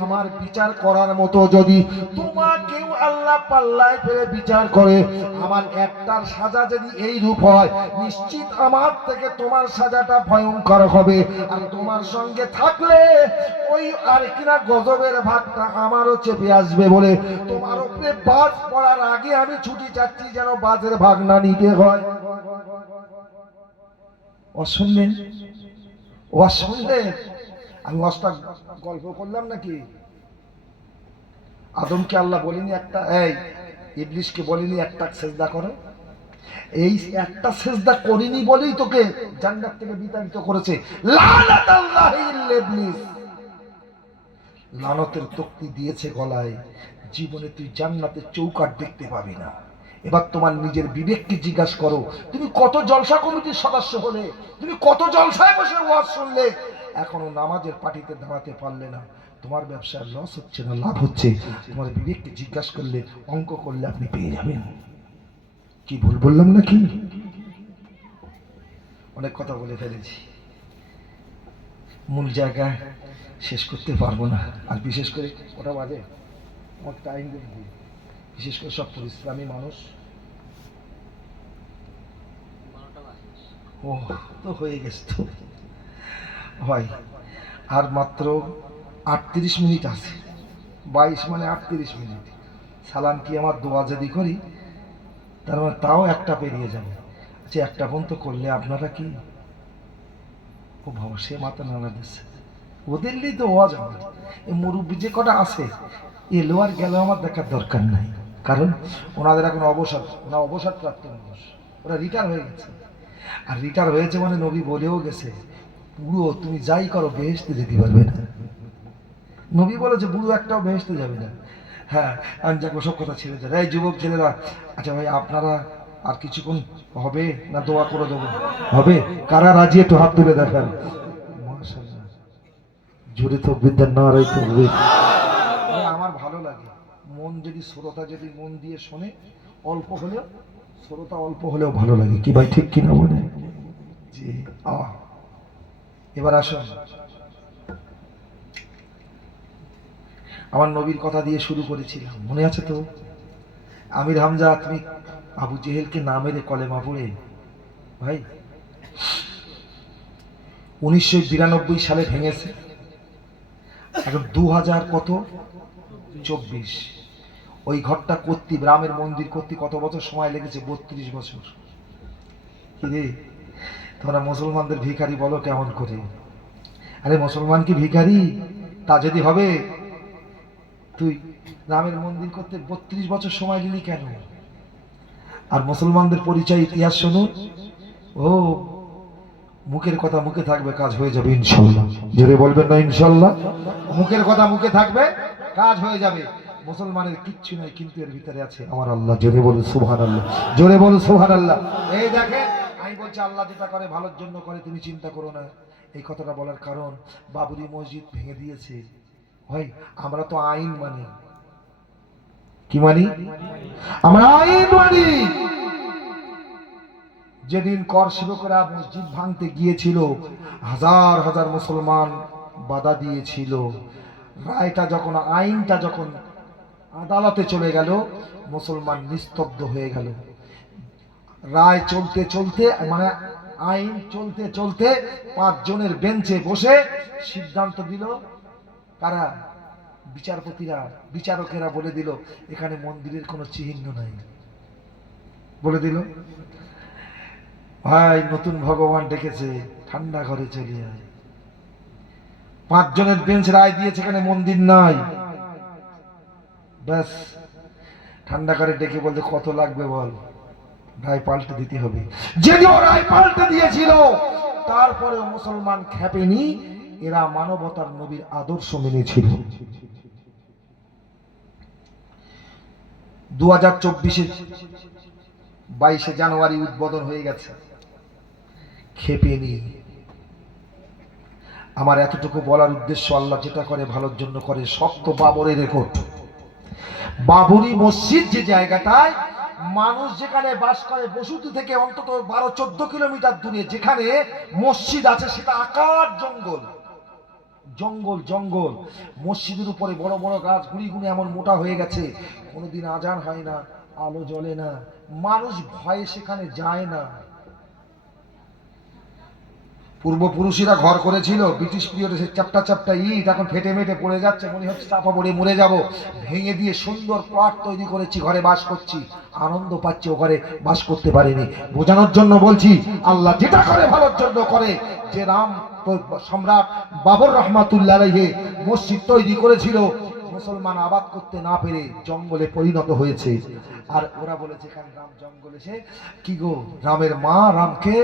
আমার বিচার করার মতো যদি তোমাকেও আল্লাহ পাল্লায় ফেলে বিচার করে, আমার একটার সাজা যদি এই রূপ হয়, নিশ্চিত আমার থেকে তোমার সাজাটা ভয়ঙ্কর হবে। আর তোমার সঙ্গে থাকলে ওই আর কিনা গজবের ভাগটা আমারও চেপে আসবে বলে তোমার উপরে বাজ পড়ার আগে আমি ছুটি চাচ্ছি, যেন বাজের ভাগ না নিতে হয়। শুনলেন? শুনলেন? আমি গল্প করলাম নাকি? আদমকে আল্লাহ বলিনি একটা, এই ইবলিশকে বলিনি একটা সিজদা করো? এই একটা সিজদা করিনি বলেই তোকে জান্নাত থেকে বিতাড়িত করেছে। লানাতাল্লাহিল ইবলিস, লানতের তকতি দিয়েছে গলায়। জীবনে তুই জান্নাতের চৌকাঠ দেখতে পাবি না। এবার তোমার নিজের বিবেককে জিজ্ঞাসা করো, তুমি কত জলসা কমিটির সদস্য হলে, তুমি কত জলসায় বসে ওয়াজ শুনলে, এখনো নামাজের পার্টিতে দাঁড়াতে পারলে না। তোমার ব্যবসায় লস হচ্ছে না লাভ হচ্ছে? তোমার বিবেককে জিজ্ঞাসা করলে, অঙ্ক করলে আপনি পেয়ে যাবেন। কি ভুল বললাম নাকি? অনেক কথা বলে ফেলেছি, মূল জায়গায় শেষ করতে পারবো না। আর বিশেষ করে কটা বাজে আমার টাইম দেখি, বিশেষ করে সব পরিশ্রমী মানুষ। ও তো হয়ে গেছে তো ভাই, আর মাত্র 38 মিনিট আছে। 22 মানে 38 মিনিট। সালাম কি আমার দোয়া যদি করি, তার মানে তাও একটা পেরিয়ে যাবে। আচ্ছা, একটা পর্যন্ত করলে আপনারা কি ও বাবা, সে মাথা নাড়া দিচ্ছে, ওদের নিয়ে তো ওয়াজ আমার। এই মুরব্বী যে কটা আছে, এলো আর গেল আমার দেখার দরকার নাই। কারণ ওনাদের এখন অবসর, ওরা অবসরপ্রাপ্ত মানুষ, ওরা রিটায়ার হয়ে গেছে। আর রিটায়ার হয়েছে মানে নবী বলেও গেছে, বুড়ো তুমি যাই করো বেহেশতে যেতে পারবে না। নবী বলেছে বুড়ো একটাও বেহেশতে যাবে না। হ্যাঁ, আমি যাকে সব কথা ছেড়ে যায়। এই যুবক ছেলেরা, আচ্ছা ভাই আপনারা আর কিছুক্ষণ হবে না দোয়া করে দেবো? হবে? কারা রাজি একটু হাত তুলে দেখান। মাশাআল্লাহ, জোরে তো বিদ্যার না রাই তো। আমার ভালো লাগে মন যদি, শ্রোতা যদি মন দিয়ে শোনে, অল্প হলেও শ্রোতা অল্প হলেও ভালো লাগে। কি ভাই ঠিক কিনা বলে? জি। এবার আসুন, আমার নবীর কথা দিয়ে শুরু করেছিলাম, মনে আছে তো? আমির হামজা তুমি আবু জেহেলকে না মেরে কলেমা পড়ে, ভাই 1992 সালে ভেঙেছে, এখন 2024, ওই ঘরটা করতে, রামের মন্দির করতে কত বছর সময় লেগেছে? 32 বছর। কি রে, তোমরা মুসলমানদের ভিখারি বলো কেমন করে? আরে মুসলমান কি ভিখারি? তা যদি হবে, তুই রামের মন্দির করতে 32 বছর সময় দিলি কেন? আর মুসলমানদের পরিচয় ইতিহাস শোনো, ও মুখের কথা মুখে থাকবে, কাজ হয়ে যাবে ইনশাল্লাহ। জোরে বলবেন না ইনশাল্লাহ? মুখের কথা মুখে থাকবে, কাজ হয়ে যাবে। মুসলমানের কিচ্ছু নাই, কিন্তু এর ভিতরে আছে আমার আল্লাহ। জোরে বলুন সুবহানাল্লাহ, জোরে বলুন সুবহানাল্লাহ। এই দেখেন, আমি বলছি আল্লাহ যেটা করে ভালোর জন্য করে, তুমি চিন্তা করো না। এই কথাটা বলার কারণ, বাবরি মসজিদ ভেঙে দিয়েছে, ভাই আমরা তো আইন মানি। কি মানি? আমরা আইন মানি। যেদিন কর সেবকেরা মসজিদ ভাঙতে গিয়েছিল, হাজার হাজার মুসলমান বাধা দিয়েছিল। রায়টা যখন, আইনটা যখন আদালতে চলে গেল, মুসলমান নিস্তব্ধ হয়ে গেল। রায় চলতে চলতে, মানে আইন চলতে চলতে 5 জনের বেঞ্চে বসে সিদ্ধান্ত দিল কারা? বিচারপতিরা, বিচারকেরা বলে দিল এখানে মন্দিরের কোনো চিহ্ন নাই। বলে দিল, ভাই নতুন ভগবান ডেকেছে, ঠান্ডা ঘরে চলে যায়। 5 জনের বেঞ্চ রায় দিয়েছে এখানে মন্দির নাই। ব্যাস, ঠান্ডা করে ডেকে বলতে কত লাগবে বল, রায় পাল্টে দিতে হবে। যদিও রায় পাল্টে দিয়েছিল, তারপরে মুসলমান খেপেনি, এরা মানবতার নবীর আদর্শ মেনেছিল। 2024-এ 22শে জানুয়ারি উদ্বোধন হয়ে গেছে, খেপেনি। আমার এতটুকু বলার উদ্দেশ্য, আল্লাহ যেটা করে ভালোর জন্য করে। সব তো বাবরের রেকর্ড। বাবরি মসজিদ যে জায়গাটায় মানুষ যেখানে বাস করে, বসতি থেকে অন্তত 12-14 কিলোমিটার দূরে যেখানে মসজিদ আছে, সেটা আকার জঙ্গল, জঙ্গল জঙ্গল। মসজিদের উপরে বড় বড় গাছ গুড়ি গুড়ি এমন মোটা হয়ে গেছে, কোনোদিন আজান হয় না, আলো জ্বলে না, মানুষ ভয়ে সেখানে যায় না। পূর্বপুরুষেরা ঘর করেছিল ব্রিটিশ পিরিয়ডে, সে চাপটা চাপটা ইট এখন ফেটে মেটে পড়ে যাচ্ছে, মনে হচ্ছে চাপা পড়ে মরে যাব। ভেঙে দিয়ে সুন্দর প্লট তৈরি করেছি, ঘরে বাস করছি, আনন্দ পাচ্ছি। ও ঘরে বাস করতে পারিনি। বোঝানোর জন্য বলছি, আল্লাহ যেটা করে ভালোর জন্য করে। যে রাম সম্রাট বাবর রহমাতুল্লাহ আলাইহি মসজিদ তৈরি করেছিল, মুসলমান আবাদ করতে না পেরে জঙ্গলে পরিণত হয়েছে। আর ওরা বলেছে এখানে রাম জঙ্গল এসে কি গো, রামের মা রামকে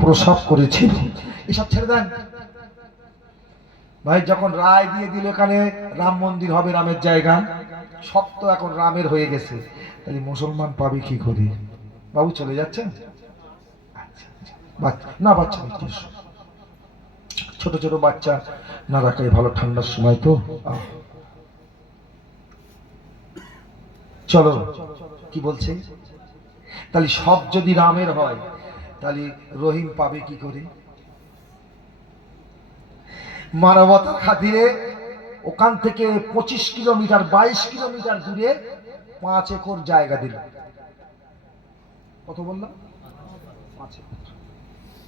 প্রসব করেছিল। এসব ছেড়ে দেন ভাই। যখন রায় দিয়ে দিল এখানে রাম মন্দির হবে, রামের জায়গা, সব তো এখন রামের হয়ে গেছে, তাহলে মুসলমান পাবে কি করে? বাবু চলে যাচ্ছেন? না, বাচ্চা ছোট ছোট বাচ্চা না রাখাই ভালো, ঠান্ডার সময় তো। চলো, কি বলছে? তাহলে সব যদি রামের হয়, তাহলে রহিম পাবে কি করে? মানবতার খাতিরে ওখান থেকে 25 কিলোমিটার 22 কিলোমিটার দূরে 5 একর জায়গা দিল। কত বললাম? 5 একর।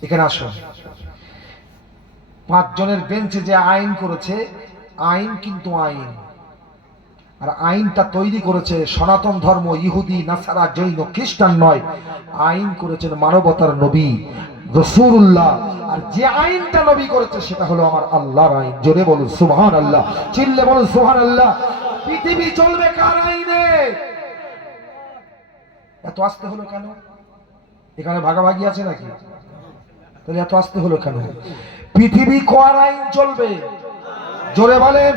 এখানে আসো, 5 জনের বেঞ্চে যে আইন করেছে, আইন কিন্তু আইন, আর আইনটা তৈরি করেছে সনাতন ধর্ম, ইহুদি, নাসারা, জৈন, খ্রিস্টান নয়। আইন করেছেন মানবতার নবী রাসূলুল্লাহ। আর যে আইনটা নবী করেছে সেটা হলো আমার আল্লাহর আইন। জোরে বলুন সুবহানাল্লাহ, চিল্লে বলুন সুবহানাল্লাহ। পৃথিবী চলবে কার আইনে? এত আস্তে হলো কেন? এখানে ভাগাভাগি আছে নাকি? তাহলে এত আস্তে হলো কেন? পৃথিবী কার আইন চলবে? জোরে বলেন।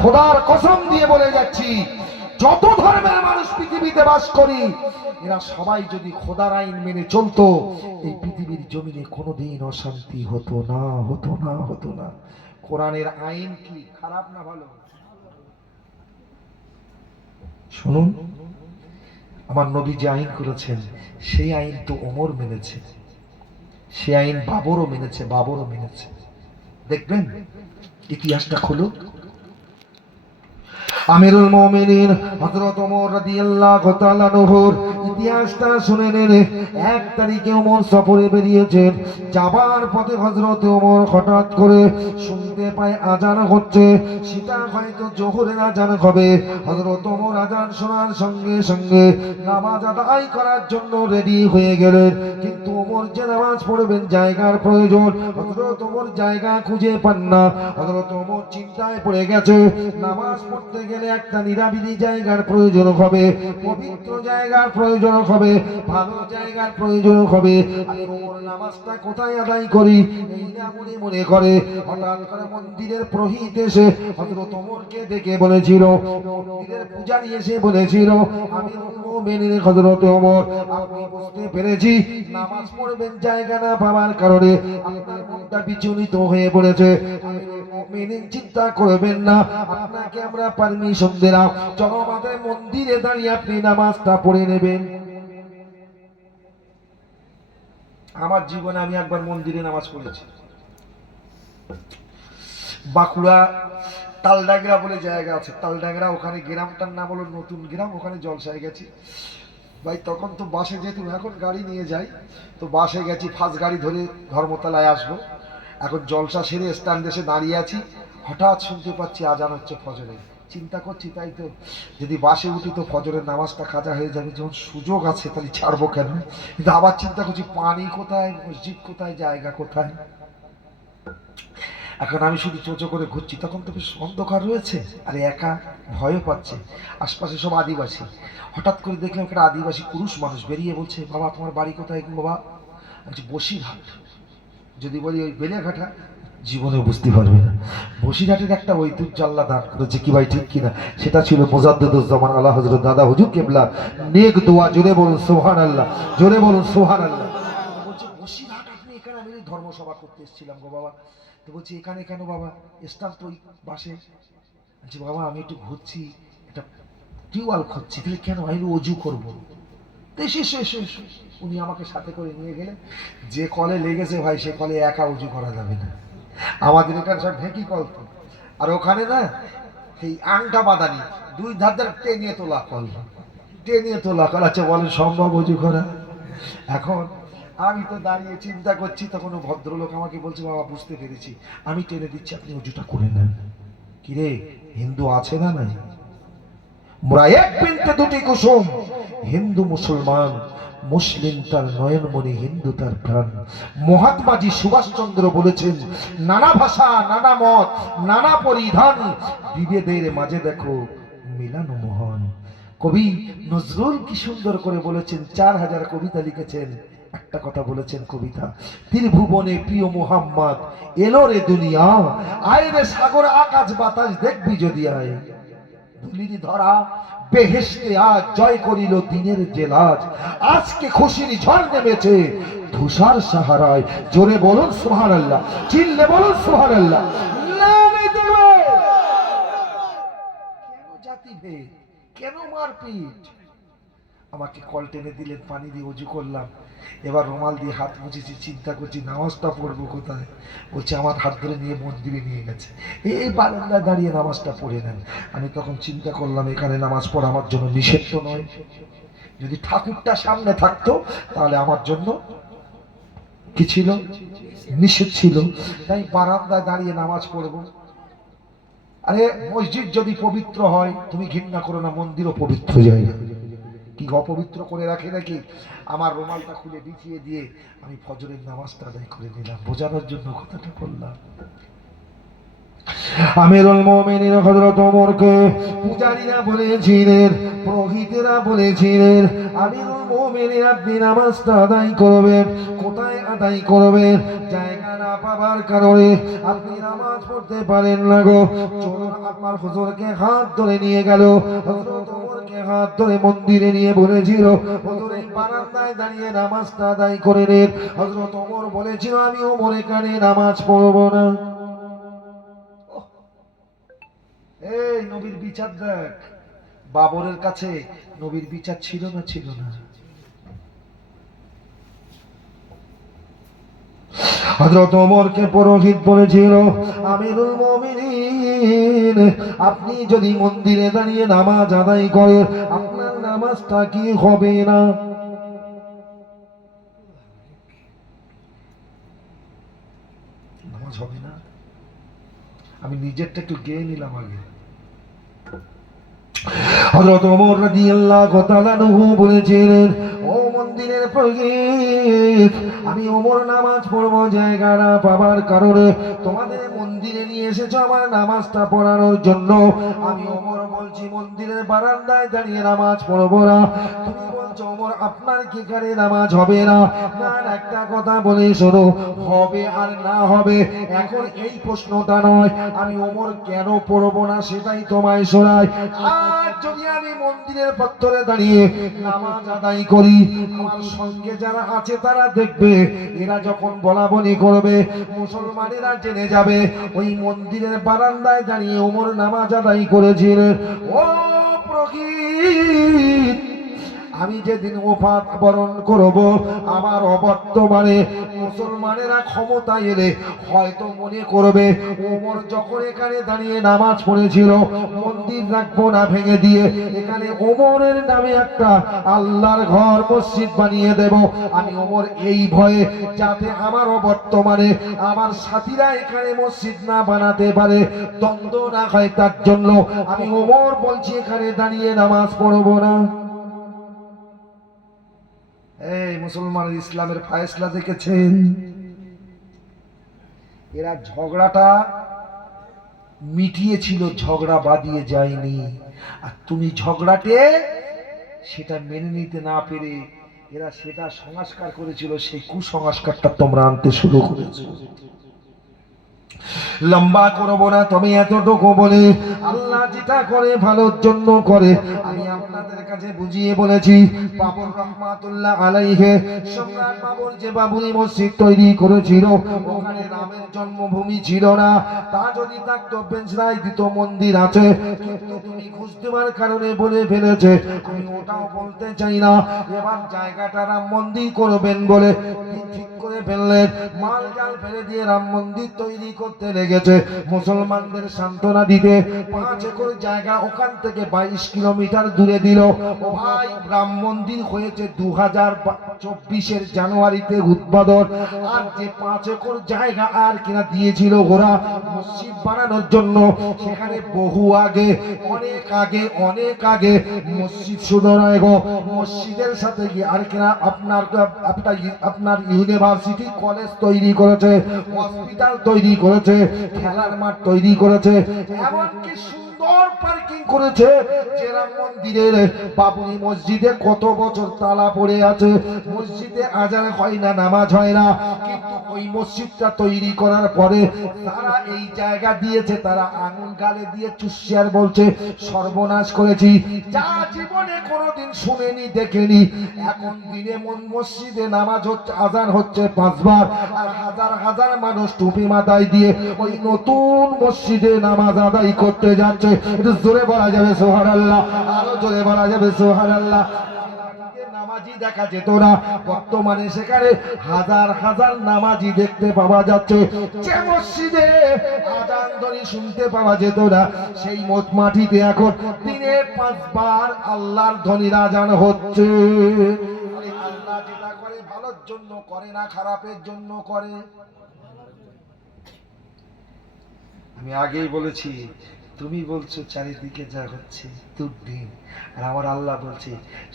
খোদার কসম দিয়ে বলে যাচ্ছি, যত ধর্মের মানুষ পৃথিবীতে বাস করি, এরা সবাই যদি খোদার আইন মেনে চলতো, এই পৃথিবীর জমিনে কোনোদিন অশান্তি হতো না, হতো না, হতো না। কোরআনের আইন কি খারাপ না ভালো? শুনুন, আমার নবী যে আইন করেছেন, সেই আইন তো ওমর মেনেছে, সেই আইন বাবরও মেনেছে, বাবরও মেনেছে। দেখবেন ইতিহাসটা খুলো, আমিরুল মুমিনিন হযরত ওমর রাদিয়াল্লাহু তাআলা আনহুর ইতিহাসটা শুনে নেন। 1 তারিখে ওমর সফরে বেরিয়েছেন। যাবার পথে হযরত ওমর হঠাৎ করে শুনতে পায় আজান হচ্ছে, সেটা হয়তো জোহরের আজান হবে। হযরত ওমর আজান শোনার সঙ্গে সঙ্গে নামাজ আদায় করার জন্য রেডি হয়ে গেলেন। কিন্তু ওমর যে নামাজ পড়বেন জায়গার প্রয়োজন, হযরত ওমর জায়গা খুঁজে পান না। হযরত ওমর চিন্তায় পড়ে গেছে, নামাজ পড়তে গেলে একটা নিরাবিলি জায়গার প্রয়োজন হবে, পবিত্র জায়গার প্রয়োজন হবে, ভালো জায়গার প্রয়োজন হবে। আমি ওমর নামাজটা কোথায় আদায় করি এই না মনে মনে করে হঠাৎ করে মন্দিরের পুরোহিত এসে হযরত ওমরকে ডেকে বলেছিল, মন্দিরের পূজারী এসে বলেছিল, আমিরুল মুমিনিন হযরত ওমর, আপনি বুঝতে পেরেছি নামাজ পড়বেন জায়গা না পাওয়ার কারণে আপনার মনটা বিচলিত হয়ে পড়েছে। আমিরুল মুমিনিন চিন্তা করবেন না, আপনাকে আমরা পারমিশন দিলাম, চলো আমাদের মন্দিরে দাঁড়িয়ে আপনি নামাজটা পড়ে নেবেন। আমার জীবনে আমি একবার মন্দিরে নামাজ পড়েছি, বাঁকুড়া তালডাংরা বলে জায়গা আছে, তালডাংরা, ওখানে গ্রামটার নাম হলো নতুন গ্রাম, ওখানে জলসায় গেছি ভাই। তখন তো বাসে যেতাম, এখন গাড়ি নিয়ে যাই, তো বাসে গেছি, ফার্স্ট গাড়ি ধরে ধর্মতলায় আসবো। এখন জলসা সেরে স্ট্যান্ডে এসে দাঁড়িয়ে আছি, হঠাৎ শুনতে পাচ্ছি আজান হচ্ছে ফজরের। চিন্তা করছি তাই তো, যদি বাসে উঠি তো ফজরের নামাজটা কাজা হয়ে যাবে, যখন সুযোগ আছে তাহলে ছাড়বো কেন। কিন্তু আবার চিন্তা করছি পানি কোথায়, মসজিদ কোথায়, জায়গা কোথায়। এখন আমি শুধু চোচো করে ঘুরছি, তখন তো বেশ অন্ধকার রয়েছে, আর একা ভয়ও পাচ্ছে, আশপাশে সব আদিবাসী। হঠাৎ করে দেখলাম একটা আদিবাসী পুরুষ মানুষ বেরিয়ে বলছে, বাবা তোমার বাড়ি কোথায় গো বাবা? বলছি বসিরহাট। যদি বলি ওই বেলেঘাটা, জীবনে বুঝতে পারবে না। বসিরহাটের একটা ঐতিহ্য আল্লাহ দান করেছে, কি ভাই ঠিক কিনা? সেটা ছিল মুজাদ্দিদুজ্জামান আলা হযরত দাদা হুজুর কেবলা নেক দোয়া। জোরে বলুন সুবহানাল্লাহ, জোরে বলুন সুবহানাল্লাহ। বলছে বসিরহাট, আপনি এখানে? আমি ধর্মসভা করতে এসেছিলাম গো বাবা। তো বলছি এখানে কেন বাবা? স্টাফ তো ওই বাসে। বলছি বাবা আমি একটু ঘুরছি, একটা টিউবওয়েল খুঁজছি। তাহলে কেন? আমি অজু করবো। তো এসে এসে এসে এসে উনি আমাকে সাথে করে নিয়ে গেলেন। যে কলে লেগেছে ভাই, সে কলে একা উঁচু করা যাবে না, আমাদের এখানে সব ঢেঁকি কল তো। আর ওখানে না সেই আংটা বাদানি, দুই ধার ধার টেনে তোলা কল, টেনে তোলা কল। আচ্ছা বলেন সম্ভব উঁচু করা? এখন আমি তো দাঁড়িয়ে চিন্তা করছি, তখন ভদ্রলোক আমাকে বলছে, বাবা বুঝতে পেরেছি, আমি টেনে দিচ্ছি, আপনি উঁচুটা করে নেন। কিরে হিন্দু আছে না নাই? মোরা এক পিনতে দুটি কুসুম, হিন্দু মুসলমান, মুসলিম তার নয়নমণি, হিন্দু তার প্রাণ। মহাত্মাজি সুভাষচন্দ্র বলেছেন, নানা ভাষা, নানা মত, নানা পরিধান, বিভেদের মাঝে দেখো মিলান মহান। কবি নজরুল কি সুন্দর করে বলেছেন, 4000 কবিতা লিখেছেন, একটা কথা বলেছেন কবিতা, ত্রিভুবনে প্রিয় মুহাম্মদ এলো রে দুনিয়া, আয় রে সাগর আকাশ বাতাস দেখবি যদি আয়, ধুলির ধরা বেহেশতে আজ জয় করিল দিনের জেলাজ, আজকে খুশির ঝড় নেমেছে ধূসার সাহারায়। জোরে বলুন সুবহানাল্লাহ, চিল্লে বলুন সুবহানাল্লাহ। কেন জাতিভেদ, কেন মারপিট? আমাকে কল টেনে দিলেন, পানি দিয়ে অজু করলাম, এবার রুমাল দিয়ে হাত মুছেছি, চিন্তা করছি নামাজটা পড়বো কোথায়। বলছে আমার হাত ধরে নিয়ে মন্দিরে নিয়ে গেছে, এই বারান্দায় দাঁড়িয়ে নামাজটা পড়ে নেন। আমি তখন চিন্তা করলাম এখানে নামাজ পড়া আমার জন্য নিষেধ তো নয়, যদি ঠাকুরটা সামনে থাকতো তাহলে আমার জন্য কি ছিল? নিষেধ ছিল। তাই বারান্দায় দাঁড়িয়ে নামাজ পড়বো। আরে মসজিদ যদি পবিত্র হয় তুমি ঘৃণা করো না, মন্দিরও পবিত্র জায়গা, কি অপবিত্র করে রাখে নাকি? আমার রুমালটা খুলে বিছিয়ে দিয়ে আমি ফজরের নামাজটা আদায় করে নিলাম, বোঝানোর জন্য কথাটা বললাম। আমিরুল মুমিনিন হযরত ওমরকে পূজারীরা বলেছিলেন, পুরোহিতেরা বলেছিলেন, আমিরুল মুমিনিন আপনি নামাজটা আদায় করবেন, কোথায় আদায় করবেন? জায়গা না পাবার কারণে আপনি নামাজ পড়তে পারেন না গো। চলুন আপনার হুজুরকে হাত ধরে নিয়ে গেল। হযরত ওমরকে হাত ধরে মন্দিরে নিয়ে বলেছিল, হুজুর এই বারান্দায় দাঁড়িয়ে নামাজটা আদায় করে নেন। হযরত ওমর বলেছিল, আমি ওমর এখানে নামাজ পড়বো না। এই নবীর বিচার দেখ, বাবরের কাছে নবীর বিচার ছিল না? ছিল না? হযরত ওমরকে পুরোহিত বলেছিল, আমিরুল মুমিনিন বলছেন আপনি যদি মন্দিরে দাঁড়িয়ে নামাজ আদায় করেন আপনার নামাজটা কি হবে না? নামাজ হবে না। আমি নিজেরটা একটু গেয়ে নিলাম আগে। হযরত ওমর রাদিয়াল্লাহু তাআলা আনহু বলেছিলেন, ও মন্দিরের পুরোহিত, আমি ওমর নামাজ পড়বো জায়গা না পাবার কারণে তোমাদের মন্দিরে নিয়ে এসেছো আমার নামাজটা পড়ানোর জন্য। আমি ওমর বলছি মন্দিরের বারান্দায় দাঁড়িয়ে নামাজ পড়বো না। তুমি বলছো ওমর আপনার কি এখানে নামাজ হবে না? না, একটা কথা বলে শোনো, হবে আর না হবে এখন এই প্রশ্নটা নয়, আমি ওমর কেন পড়বো না সেটাই তোমায় শোনাই। আর যদি আমি মন্দিরের পত্তরে দাঁড়িয়ে নামাজ আদায় করি, আমার সঙ্গে যারা আছে তারা দেখবে, এরা যখন বলা বলি করবে মুসলমানেরা জেনে যাবে ওই মন্দিরের বারান্দায় দাঁড়িয়ে ওমর নামাজ আদায় করেছিলেন। ও প্রকৃত, আমি যেদিন ওফাত বরণ করব আমার অবর্তমানে মুসলমানেরা ক্ষমতা এলে হয়তো মনে করবে ওমর যখন এখানে দাঁড়িয়ে নামাজ পড়েছিল মন্দির রাখবো না ভেঙে দিয়ে এখানে ওমরের নামে একটা আল্লাহর ঘর মসজিদ বানিয়ে দেব। আমি ওমর এই ভয়ে যাতে আমার অবর্তমানে আমার সাথীরা এখানে মসজিদ না বানাতে পারে, দ্বন্দ্ব না হয়, তার জন্য আমি ওমর বলছি এখানে দাঁড়িয়ে নামাজ পড়বো না। এই মুসলমানের ইসলামের ফায়সলা দেখেছেন? এরা ঝগড়াটা মিটিয়েছিল, ঝগড়া বাঁধিয়ে যায়নি। আর তুমি ঝগড়াটে সেটা মেনে নিতে না পেরে এরা সেটা সংস্কার করেছিল, সেই কুসংস্কারটা তোমরা আনতে শুরু করেছো। লম্বা করবো না, তবে এতটুকু বলে আল্লাহ যেটা করে ভালোর জন্য করে। আমি আপনাদের কাছে বুঝিয়ে বলেছি, বাবর রহমাতুল্লাহ আলাইহি সম্রাট বাবর যে বাবরি মসজিদ তৈরি করেছিল ওখানে রামের জন্মভূমি ছিল না। তা যদি থাকতো বেঞ্চরাই দিত মন্দির আছে, কিন্তু তুমি খুঁজতে পারার কারণে বলে ফেলেছে। আমি ওটাও বলতে চাই না। এবার জায়গাটা রাম মন্দির করবেন বলে ঠিক করে ফেললেন, মাল জাল ফেলে দিয়ে রাম মন্দির তৈরি করতে লেগেছে। মুসলমানদের সান্ত্বনা দিতে 5 একর জায়গা ওখান থেকে 22 কিলোমিটার দূরে দিল। ও ভাই, রাম মন্দির হয়েছে 2024-এর জানুয়ারিতে উদ্বোধন। আর যে 5 একর জায়গা আর কিনা দিয়েছিল ওরা মসজিদ বানানোর জন্য, সেখানে বহু আগে, অনেক আগে মসজিদ শুধু নয় গো, মসজিদের সাথে গিয়ে আর কিনা আপনার ইউনিভার্সিটি কলেজ তৈরি করেছে, হসপিটাল তৈরি করেছে, খেলার মাঠ তৈরি করেছে, এমনকি সুন্দর পার্কিং করেছে। যে রাম মন্দিরের বাবরি মসজিদে কত বছর তালা পড়ে আছে, মসজিদে আজান হয় না, নামাজ হয় না, কিন্তু ওই মসজিদটা তৈরি করার পরে তারা এই জায়গা দিয়েছে, তারা আঙুল গালে দিয়ে চুষিয়ার বলছে সর্বনাশ করেছি, যা জীবনে কোনোদিন শুনেনি দেখেনি। এখন দিনে মসজিদে নামাজ হচ্ছে, আজান হচ্ছে 5 বার, আর হাজার হাজার মানুষ টুপি মাথায় দিয়ে ওই নতুন মসজিদে নামাজ আদায় করতে যাচ্ছে। একটু জোরে বলা যাবে সুবহানাল্লাহ, আরো জোরে বলা যাবে সুবহানাল্লাহ। নামাজি দেখা যেত না, বর্তমানে সেখানে হাজার হাজার নামাজি দেখতে পাওয়া যাচ্ছে। যে মসজিদে আজান ধ্বনি শুনতে পাওয়া যেত না, সেই মাটিতে এখন দিনে 5 বার আল্লাহর ধ্বনির আজান হচ্ছে। আল্লাহ যেটা করে ভালোর জন্য করে না, খারাপের জন্য করে। আমি আগেই বলেছি, তুমি বলছো চারিদিকে যা হচ্ছে দুর্দিন, আর আমার আল্লাহ বলছে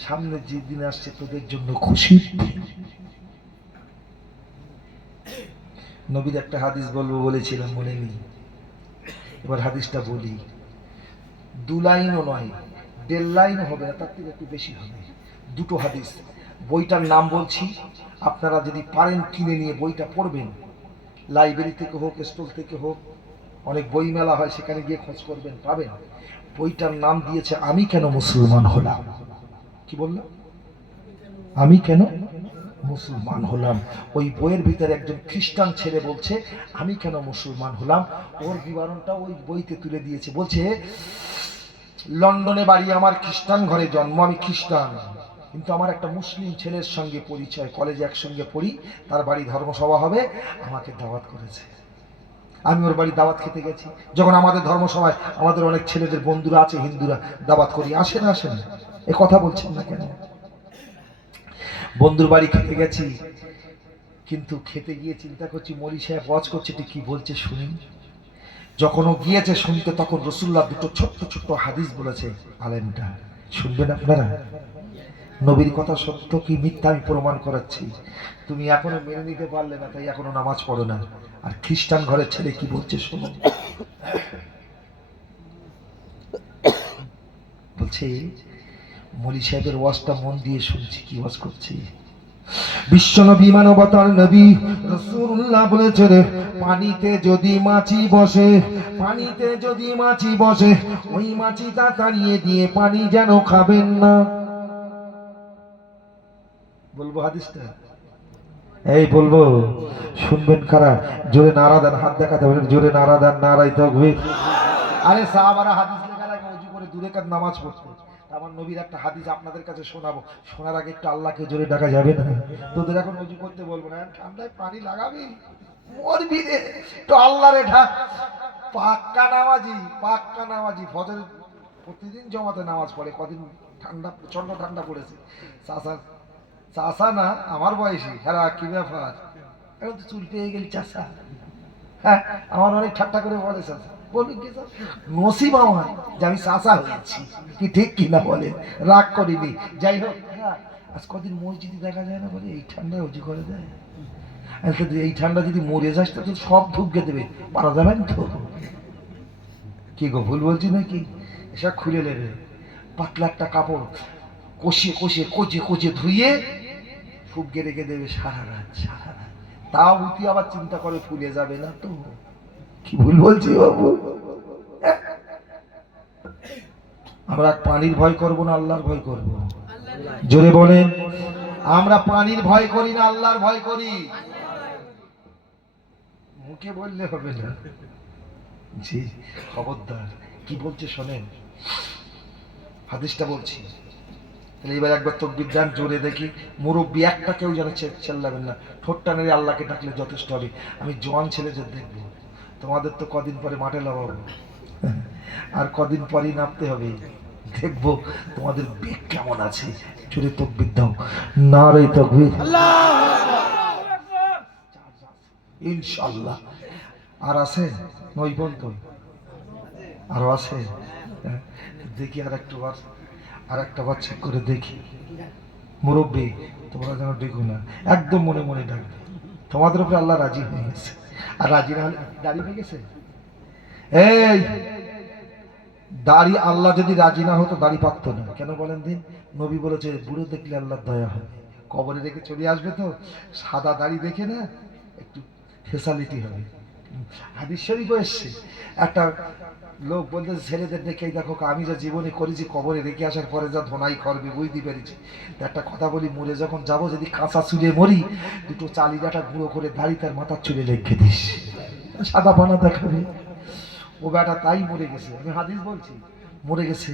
সামনে যে দিন আসছে তোদের জন্য খুশির দিন। নবীর একটা হাদিস বলবো বলেছিলাম, মনে নেই, এবার হাদিসটা বলি। 2 লাইনও নয়, 1.5 লাইনও হবে না, তার থেকে একটু বেশি হবে। 2টো হাদিস, বইটার নাম বলছি, আপনারা যদি পারেন কিনে নিয়ে বইটা পড়বেন। লাইব্রেরি থেকে হোক, স্টল থেকে হোক, অনেক বই মেলা হয়, সেখানে গিয়ে খোঁজ করবেন, পাবেন। বইটার নাম দিয়েছে আমি কেন মুসলমান হলাম। কি বললাম? আমি কেন মুসলমান হলাম। ওই বইয়ের ভিতরে একজন খ্রিস্টান ছেলে বলছে আমি কেন মুসলমান হলাম, ওর বিবরণটা ওই বইতে তুলে দিয়েছে। বলছে লন্ডনে বাড়ি আমার, খ্রিস্টান ঘরে জন্ম, আমি খ্রিস্টান, কিন্তু আমার একটা মুসলিম ছেলের সঙ্গে পরিচয়, কলেজে একসঙ্গে পড়ি, তার বাড়ি ধর্মসভা হবে, আমাকে দাওয়াত করেছে। আমি ওর বাড়ি দাওয়াত খেতে গেছি, যখন আমাদের ধর্মসভায় আমাদের অনেক ছেলেদের বন্ধুরা আছে হিন্দুরা, দাওয়াত করি, আসে না এ কথা বলছেন না কেন? বন্ধুর বাড়ি খেতে গেছি, কিন্তু খেতে গিয়ে চিন্তা করছি মৌলী সাহেব ওয়াজ করছে, ঠিক কি বলছে শুনি। যখন ও গিয়েছে শুনতে, তখন রসুল্লাহ দুটো ছোট্ট ছোট্ট হাদিস বলেছে। আলেমটা শুনবেন আপনারা, নবীর কথা সত্য কি মিথ্যা আমি প্রমাণ করাচ্ছি। তুমি এখনো মেনে নিতে পারলে না, তাই এখনো নামাজ পড়ো না। আর খ্রিস্টান ঘরের ছেলে কি বলছে শোনো। বলছে মৌলী সাহেবের ওয়াজটা মন দিয়ে শুনছি, কি ওয়াজ করছি। বিশ্বনবী মানবতার নবী রাসূলুল্লাহ বলেছেন, পানিতে যদি মাছি বসে, পানিতে যদি মাছি বসে, ওই মাছিটা তাড়িয়ে দিয়ে পানি যেন খাবেন না। বলবো হাদিসটা? এই বলবো, শুনবেন কারা? জোরে নারা দেন, হাত দেখাতে বলেন, জোরে নারা দেন, নারাই তাকবীর। আরে সাহাবারা হাদিস লেখার আগে ওযু করে দূরে কাত নামাজ পড়তো। আমার নবীর একটা হাদিস আপনাদের কাছে শোনাবো, শোনার আগে একটু আল্লাহকে জোরে ডাকা যাবে না? তোদের এখন ওযু করতে বলবো না, ঠান্ডায় পানি লাগাবি, মরবি রে, তো আল্লাহ রে ঢাক। পাক্কা নামাজি, পাক্কা নামাজি, ফজর প্রতিদিন জমাতে নামাজ পড়ে। কদিন ঠান্ডা, প্রচন্ড ঠান্ডা পড়েছে। চাষা, চাষা না আমার বয়সী, হ্যাঁ কি ব্যাপার, এখন তো চুল পেয়ে গেলি চাষা। হ্যাঁ, আমার অনেক ঠাট্টা করে বলে চাষা, বলুন কি নসিব আমার যে আমি চাষা হয়েছি, কি ঠিক কিনা বলেন, রাগ করিনি। যাই হোক, হ্যাঁ আজ কদিন মসজিদে দেখা যায় না, বলে এই ঠান্ডায় উঁচু করে দেয়। এই ঠান্ডা যদি মরে যাস তো সব ঢুকে দেবে, পারা যাবেন তো? কি গো ভুল বলছি নাকি? এসব খুলে নেবে, পাতলা একটা কাপড় কষিয়ে কষিয়ে কচে কচে ধুয়ে ফুগে রেখে দেবে সারা রাত, সারা রাত। তাও উঠি আবার চিন্তা করে ফুলে যাবে না তো। কি ভুল বলছি বাবু? আমরা পানির ভয় করব না আল্লাহর ভয় করব? জোরে বলেন। আমরা পানির ভয় করি না আল্লাহর ভয় করি? মুখে বললে হবে না, জি খবরদার। কি বলছে শোনেন, হাদিসটা বলছি। তাহলে এবার একবার তাকবীর দেন জোরে দেখি। মুরব্বী একটা কেউ যেন চেল্লাবেন না, ঠোঁটটা নেড়ে আল্লাহকে ডাকলে যথেষ্ট হবে। আমি জোয়ান ছেলেদের দেখবো, তোমাদের তো কদিন পরে মাঠে লাগাবো, আর কদিন পরেই নামতে হবে, দেখবো তোমাদের বেগ কেমন আছে। জোরে তাকবীর দাও, নারে তাকবীর, ইনশাআল্লাহ। আর আছে নই বলতো, আরো আছে, দেখি আর একটা বার চেক করে দেখি। মুরব্বী তোমরা যেন দেখো না, একদম মনে মনে ডাকবে। তোমাদের উপরে আল্লাহ রাজি হয়ে গেছে, আর রাজি না হলে দাড়ি হয়ে গেছে। এই দাড়ি, আল্লাহ যদি রাজি না হতো দাড়ি পাকতো না। কেন বলেন দিন? নবী বলেছে বুড়ো দেখলে আল্লাহর দয়া হবে, কবরে রেখে চলে আসবে তো, সাদা দাড়ি দেখে না একটু ফেসালিটি হবে। হাদিস শরীফ এসছে, একটা লোক বলতেছে ছেলেদের দেখে, দেখো আমি যা জীবনে করেছি, কবরে রেখে আসার পরে যা ধোনাই করবে বুঝতে পেরেছি। একটা কথা বলি, মরে যখন যাবো যদি কাঁচা চুলে মরি, দুটো চালিদাটা গুঁড়ো করে দাড়ি তার মাথার চুলে রেখে দিস, সাদা পানা দেখাবে। ও বেটা তাই মরে গেছে, আমি হাদিস বলছি, মরে গেছে।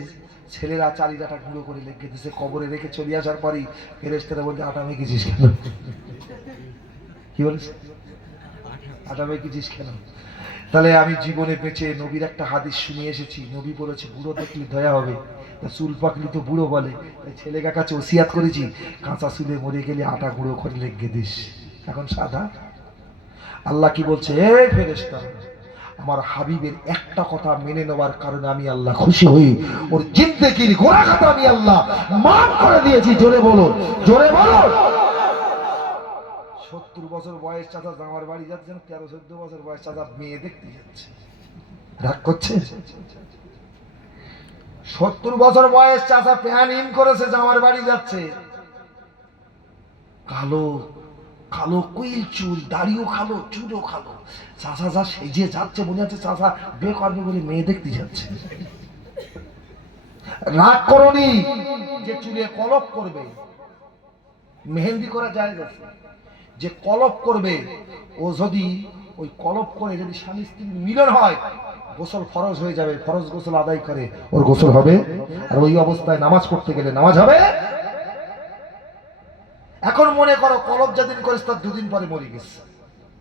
ছেলেরা চালিদাটা গুঁড়ো করে রেখে দিছে, কবরে রেখে চলে আসার পরই ফেরেশতারা বলছে আটা মেখেছিস কেন? কি বলিস? আটা মেখেছিস কেন? তাহলে আমি জীবনে বেঁচে নবীর একটা হাদিস শুনে এসেছি। নবী বলেছে বুড়ো দেখলে দয়া হবে, তা চুল পাকলি তো বুড়ো বলে, তাই ছেলেকার কাছে ওসিয়াত করেছি, কাঁচা চুলে মরে গেলে আটা গুঁড়ো করে রেখে দিস। এখন সাদা। আল্লাহ কি বলছে, এই ফেরেশতা, আমার হাবিবের একটা কথা মেনে নেওয়ার কারণে আমি আল্লাহ খুশি হই, ওর জিন্দেগির গোনাখাতা আমি আল্লাহ মাফ করে দিয়েছি। জোরে বলো, জোরে বলো। 70 বছর বয়স চাচা জামার বাড়ি যাচ্ছেন, 13-14 বছর বয়স চাচা মেয়ে দেখতে যাচ্ছে, রাগ করছে? 70 বছর বয়স চাচা প্যান ইন করেছে, জামার বাড়ি যাচ্ছে, কালো কালো কুইল চুল, দাড়িও কালো, চুলও কালো, চাচা যা সেজে যাচ্ছে মনে হচ্ছে চাচা বে করবে বলে মেয়ে দেখতে যাচ্ছে। রাগ করনি যে চুলে কলপ করবে, মেহেন্দি করা যায় যাচ্ছে, যে কলপ করবে ও যদি ওই কলপ করে যদি স্বামী স্ত্রীর মিলন হয়, গোসল ফরজ হয়ে যাবে, ফরজ গোসল আদায় করে ওর গোসল হবে, আর ওই অবস্থায় নামাজ পড়তে গেলে নামাজ হবে। এখন মনে করো কলপ যেদিন করিস তার 2 দিন পরে মরে গেছে,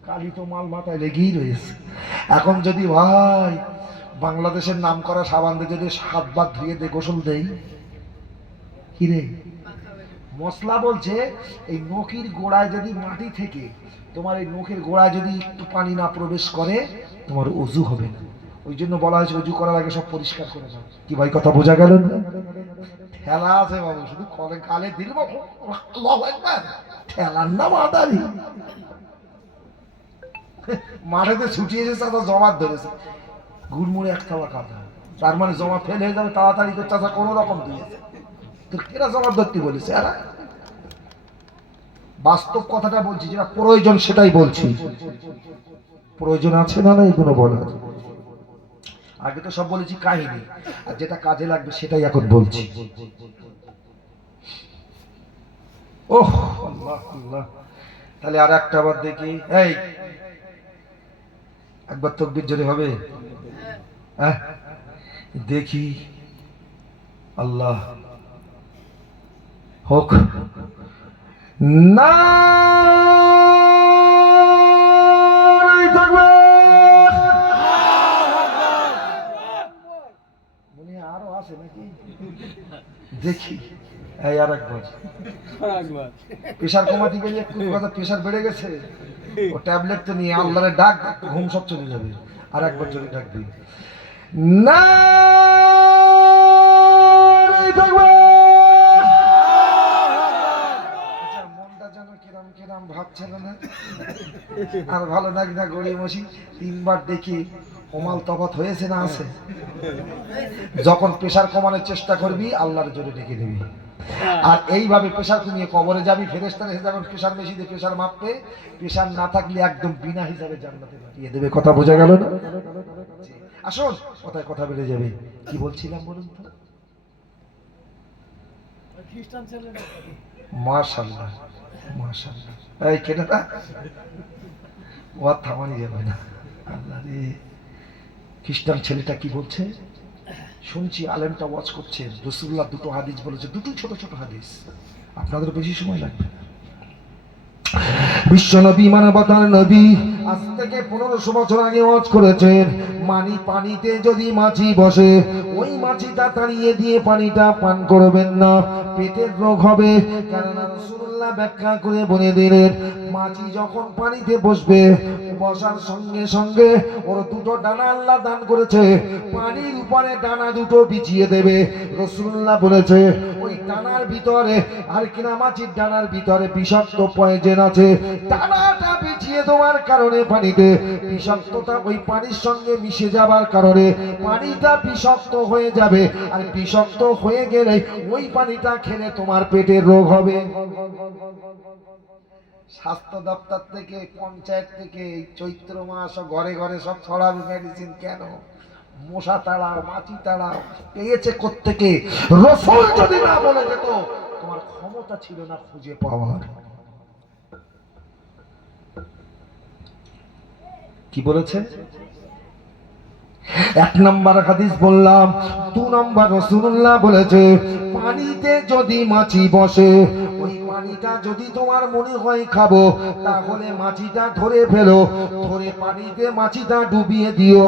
কালি তো মাল মাথায় লেগেই রয়েছে। এখন যদি ভাই বাংলাদেশের নাম করা সাবান দিয়ে যদি 7 বার ধুয়ে দে গোসল দেই, কি রে মশলা বলছে এই নখের গোড়ায় যদি মাটি থেকে তোমার এই নখের গোড়ায় যদি একটু পানি না প্রবেশ করে তোমার অজু হবে না। ওই জন্য বলা হয়েছে অজু করার আগে সব পরিষ্কার করে নাও। কি ভাই কথা বোঝা গেল না? ঠেলা আছে বাবু, শুধু কলে গালে দিল বাবু, আল্লাহু আকবার, ঠেলার না মাদারি। মাঠেতে ছুটি এসেছে চাচা জমাত ধরেছে, গুড়মুড়ে এক থালা খাতা, তার মানে জমা ফেল হয়ে যাবে তাড়াতাড়ি করে চাচা কোনো রকম দিয়েছে। তোর কেনা জমাত ধরতে বলেছে? আর বাস্তব কথাটা বলছি, যেটা প্রয়োজন সেটাই বলছি। প্রয়োজন আছে না না এগুলো বলার? আগে তো সব বলেছি কাহিনী, আর যেটা কাজে লাগবে সেটাই এখন বলছি। ওহ আল্লাহ আল্লাহ। তাহলে আর একটা বার দেখি, এই একবার তাকবীর জোরে হবে? হ্যাঁ দেখি, আল্লাহ হোক না। আরো আছে নাকি দেখি? এই আর একবার। প্রেশার কমাতে গেলে একটু কথা, প্রেশার বেড়ে গেছে, ও ট্যাবলেট তো নিয়ে আল্লাহরে ডাক, ঘুম সব চলে যাবে। আর একবার যদি ডাক দিই না, মনটা যেন কিরাম কিরাম ভাবছিল না? আর ভালো লাগে না গড়িয়ে বসি, 3 বার দেখি ওমাল তফাৎ হয়েছে না আছে? যখন প্রেশার কমানোর চেষ্টা করবি আল্লাহর জোরে ডেকে দিবি, আর এইভাবে প্রেশার কমিয়ে কবরে যাবি, ফেরেশতারা এসে যখন প্রেশার মেশিনে প্রেশার মাপবে, প্রেশার না থাকলে একদম বিনা হিসাবে জান্নাতে পাঠিয়ে দেবে। কথা বোঝা গেল না? আসুন, কথায় কথা বেড়ে যাবে। কি বলছিলাম বলুন তো? মাশাআল্লাহ মাশাআল্লাহ। এই কেনাটা ও থামানি যাবে না। আল্লাহ রে, খ্রিস্টান ছেলেটা কি বলছে শুনছি, আলেমটা ওয়াজ করছে, রাসূলুল্লাহ 2টো হাদিস বলেছে, 2টোই ছোট ছোট হাদিস, আপনাদের বেশি সময় লাগবে। বিশ্ব নবী মানবতার নবী আজ থেকে 1500 বছর আগে ওয়াজ করেছেন, পানিতে যদি মাছি বসে ওই মাছিটা তাড়িয়ে দিয়ে পানিটা পান করবেন না, পেটের রোগ হবে। কারণ রাসূলুল্লাহ ব্যাখ্যা করে বলে দিলেন, মাছি যখন পানিতে বসবে, বসার সঙ্গে সঙ্গে ওর 2টো ডানা আল্লাহ দান করেছে, পানির উপরে ডানা 2টো বিছিয়ে দেবে। রাসূলুল্লাহ বলেছে ওই ডানার ভিতরে, আর কিনা মাছির ডানার ভিতরে বিষাক্ত পয়জন আছে, ডানাটা বিছিয়ে দেওয়ার কারণে পানিতে বিষাক্ততা ওই পানির সঙ্গে মিশে যাবার কারণে পানিটা বিষাক্ত হয়ে যাবে, আর বিষাক্ত হয়ে গেলে ওই পানিটা খেলে তোমার পেটের রোগ হবে। স্বাস্থ্য দপ্তর থেকে, পঞ্চায়েত থেকে চৈত্র মাস ঘরে ঘরে সব ছড়াবে মেডিসিন। কেন? মশা তাড়াও, মাছি তাড়াও। পেয়েছে কোত্থেকে? রাসূল যদি না বলে যেত, তোমার ক্ষমতা ছিল না খুঁজে পাওয়ার। কি বলেছে? 1 নম্বর হাদিস বললাম। 2 নম্বর রাসূলুল্লাহ বলেছে, পানিতে যদি মাছি বসে, ওই পানিটা যদি তোমার মনে হয় খাবো, তাহলে মাছিটা ধরে ফেলো, ধরে পানিতে মাছিটা ডুবিয়ে দিও,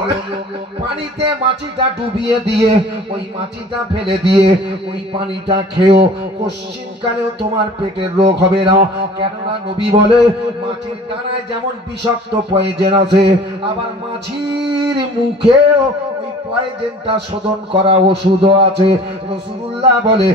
পানিতে মাছিটা ডুবিয়ে দিয়ে ওই মাছিটা ফেলে দিয়ে ওই পানিটা খেও, কোশ্চিনকালেও তোমার পেটের রোগ হবে না। কেননা নবী বলে, মাছির ডানায় যেমন বিষাক্ত পয়জন আছে, আবার মাছির মুখেও ওই পয়জনটা শোধন করা ওষুধও আছে। রাসূলুল্লাহ বলে,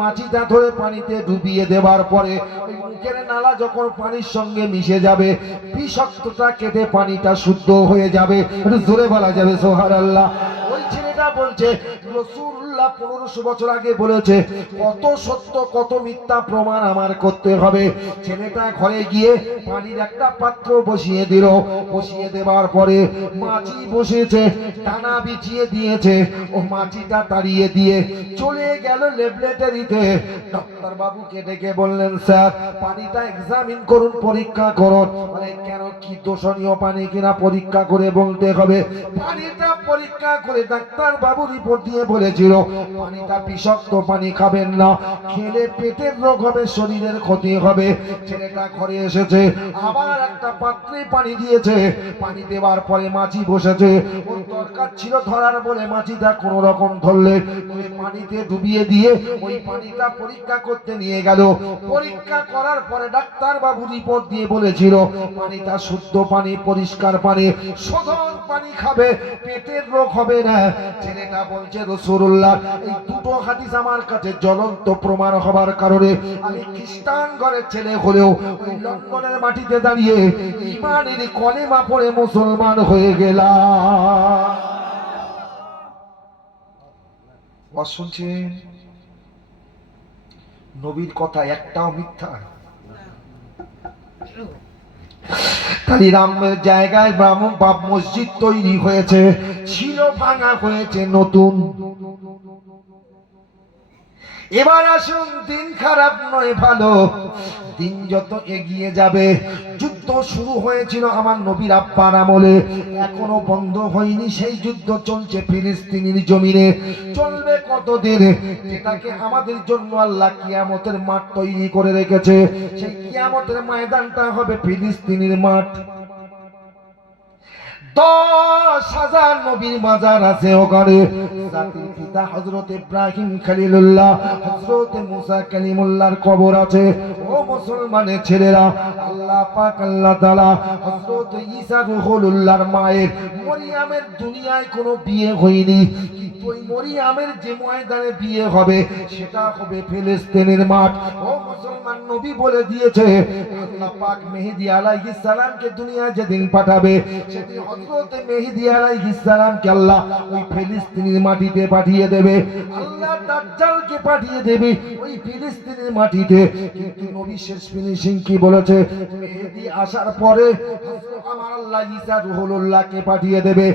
মাছিটা ধরে পানিতে ডুবিয়ে দেবার পরে ওই মুখের নালা যখন পানির সঙ্গে মিশে যাবে, বিষাক্ততা কেটে পানিটা শুদ্ধ হয়ে যাবে। একটু জোরে বলা যাবে সুবহানাল্লাহ। ওই ছেলেটা বলছে, রাসূলুল্লাহ 1500 বছর আগে বলেছে, কত সত্য কত মিথ্যা প্রমাণ আমার করতে হবে। ছেলেটা ঘরে গিয়ে পানির একটা পাত্র বসিয়ে দিল, বসিয়ে দেওয়ার পরে মাছি বসেছে, ডানা বিছিয়ে দিয়েছে, ও মাছিটা তাড়িয়ে দিয়ে চলে গেল ল্যাবরেটরিতে। ডাক্তার বাবুকে ডেকে বললেন, স্যার পানিটা এক্সামিন করুন, পরীক্ষা করুন। মানে কেন, কি দোষণীয় পানি কিনা পরীক্ষা করে বলতে হবে। পানিটা পরীক্ষা করে ডাক্তার বাবু রিপোর্ট দিয়ে বলেছিল পানিটা বিষাক্ত পানি খাবেন না, খেলে পেটের রোগ হবে, শরীরের ক্ষতি হবে। ছেলেটা ঘরে এসেছে, আবার একটা পাত্রে পানি দিয়েছে। পানি দেওয়ার পরে মাছি বসেছে, ওর দরকার ছিল ধরার বলে মাছিটা কোনো রকম ধরলে ওই পানিতে ডুবিয়ে দিয়ে ওই পানিটা পরীক্ষা করতে নিয়ে গেল। পরীক্ষা করার পরে ডাক্তার বাবু রিপোর্ট দিয়ে বলেছিল পানিটা শুদ্ধ পানি, পরিষ্কার পানি, শোধন পানি খাবে, পেটের রোগ হবে না। ছেলেটা বলছে রাসূলুল্লাহ এই দুটো হাদিস আমার কাছে জ্বলন্ত প্রমাণ হবার কারণে আমি খ্রিস্টান ঘরের ছেলে হলেও ওই লন্ডনের মাটিতে দাঁড়িয়ে ঈমানের কলেমা পড়ে মুসলমান হয়ে গেলাম। শুনছেন, নবীর কথা একটাও মিথ্যা। কালিরামের জায়গায় ব্রাহ্মণ বাপ মসজিদ তৈরি হয়েছে, ছিল ভাঙা হয়েছে নতুন। এবার আসুন, দিন খারাপ নয় ভালো, দিন যত এগিয়ে যাবে, যুদ্ধ শুরু হয়েছিল আমার নবীর আব্বার আমলে, এখনো বন্ধ হয়নি, সেই যুদ্ধ চলছে ফিলিস্তিনের জমিনে। চলবে কতদিন? যেটাকে আমাদের জন্য আল্লাহ কিয়ামতের মাঠ তৈরি করে রেখেছে, সেই কিয়ামতের ময়দানটা হবে ফিলিস্তিনের মাঠ। 10,000 নবীর মাজার আছে ওখানে। জাতির পিতা হযরত ইব্রাহিম খলিলুল্লাহ, হযরত মুসা কালিমুল্লাহর কবর আছে। ও মুসলমানের ছেলেরা, আল্লাহ পাক আল্লাহ তাআলা হযরত ঈসা রূহুল্লাহর মায়ের মরিয়মের দুনিয়ায় কোনো বিয়ে হয়নি, কিন্তু ওই মরিয়মের যে ময়দানে বিয়ে হবে সেটা হবে ফিলিস্তিনের মাঠ। ও মুসলমান, নবী বলে দিয়েছে আল্লাহ পাক মেহেদী আলাইহিস সালামকে দুনিয়া যেদিন পাঠাবে সেদিন হযরত মেহেদী আলাইহিস সালামকে আল্লাহ ওই ফিলিস্তিনের মাটিতে পাঠিয়ে দেবে। আল্লাহ দাজ্জালকে পাঠিয়ে দেবে ওই ফিলিস্তিনের মাটিতে। কিন্তু নবী শেষ ফিনিশিং কি বলেছে? মেহেদী আসার পরে আমার আল্লাহ ঈসা রূহুল্লাহকে পাঠিয়ে দেবে।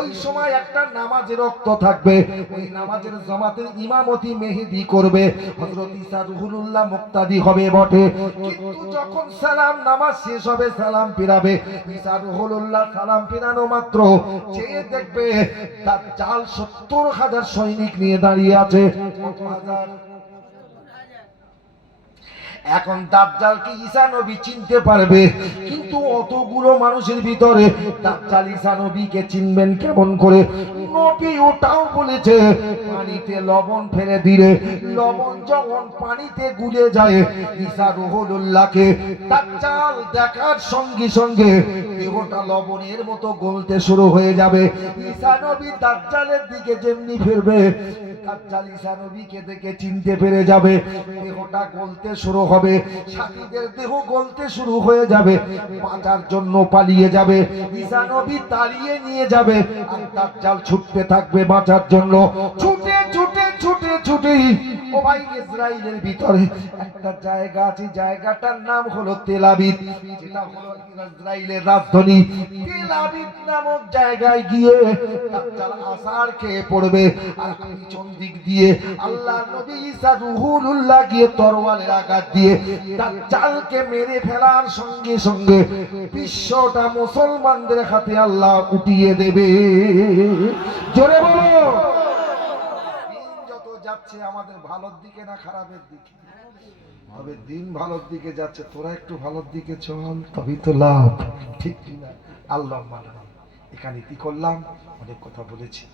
ওই সময় একটা নামাজের রক্ত থাকবে, ওই নামাজের জামাতের ইমামতি মেহেদী করবে, হযরত ঈসা রূহুল্লাহ মুক্তাদি হবে বটে। কিন্তু যখন সালাম নামাজ শেষ হবে, সালাম ফিরাবে, ঈসা রূহুল্লাহ সালাম ফিরানো মাত্র চেয়ে দেখবে দাজ্জাল 70,000 সৈনিক নিয়ে দাঁড়িয়ে আছে। এখন দাজ্জালকে ঈসা নবী চিনতে পারবে, কিন্তু অতগুলো মানুষের ভিতরে দাজ্জাল ঈসা নবীকে চিনবেন কেমন করে? নবী ওটাও বলেছে পানিতে লবণ ফেলে দিলে লবণ যখন পানিতে গুলে যায়, ঈসা রূহুল্লাহকে দাজ্জাল দেখার সঙ্গে সঙ্গে দেহটা লবণের মতো গলতে শুরু হয়ে যাবে। ঈসা নবী দাজ্জালের দিকে যেমনি ফিরবে, দাজ্জাল ঈসা নবীকে দেখে চিনতে পেরে যাবে, দেহটা গলতে শুরু হবে, সাথীদের দেহ গলতে শুরু হয়ে যাবে, বাঁচার জন্য পালিয়ে যাবে, ঈসা নবী তাড়িয়ে নিয়ে যাবে, আর দাজ্জাল ছুটতে থাকবে বাঁচার জন্য। ছুটে ছুটে ছুটে ছুটে ও ভাই, ইসরায়েলের ভিতরে একটা জায়গা আছে, জায়গাটার নাম হলো তেল আবিব, যেটা হলো ইসরায়েলের রাজধানী। তেল আবিব নামক জায়গায় গিয়ে দাজ্জাল আসার খেয়ে পড়বে, আর পিছন দিক দিয়ে আল্লাহর নবী ঈসা রূহুল্লাহ গিয়ে তরোয়ালের আঘাত দিয়ে দাজ্জালকে মেরে ফেলার সঙ্গে সঙ্গে বিশ্বটা মুসলমানদের হাতে আল্লাহ উঠিয়ে দেবে। জোরে বলো। দিন যত যাচ্ছে আমাদের ভালোর দিকে না খারাপের দিকে? তবে দিন ভালোর দিকে যাচ্ছে, তোরা একটু ভালোর দিকে চল, তবেই তো লাভ, ঠিক কিনা? আল্লাহ মানা। এখানে কি করলাম? অনেক কথা বলেছি।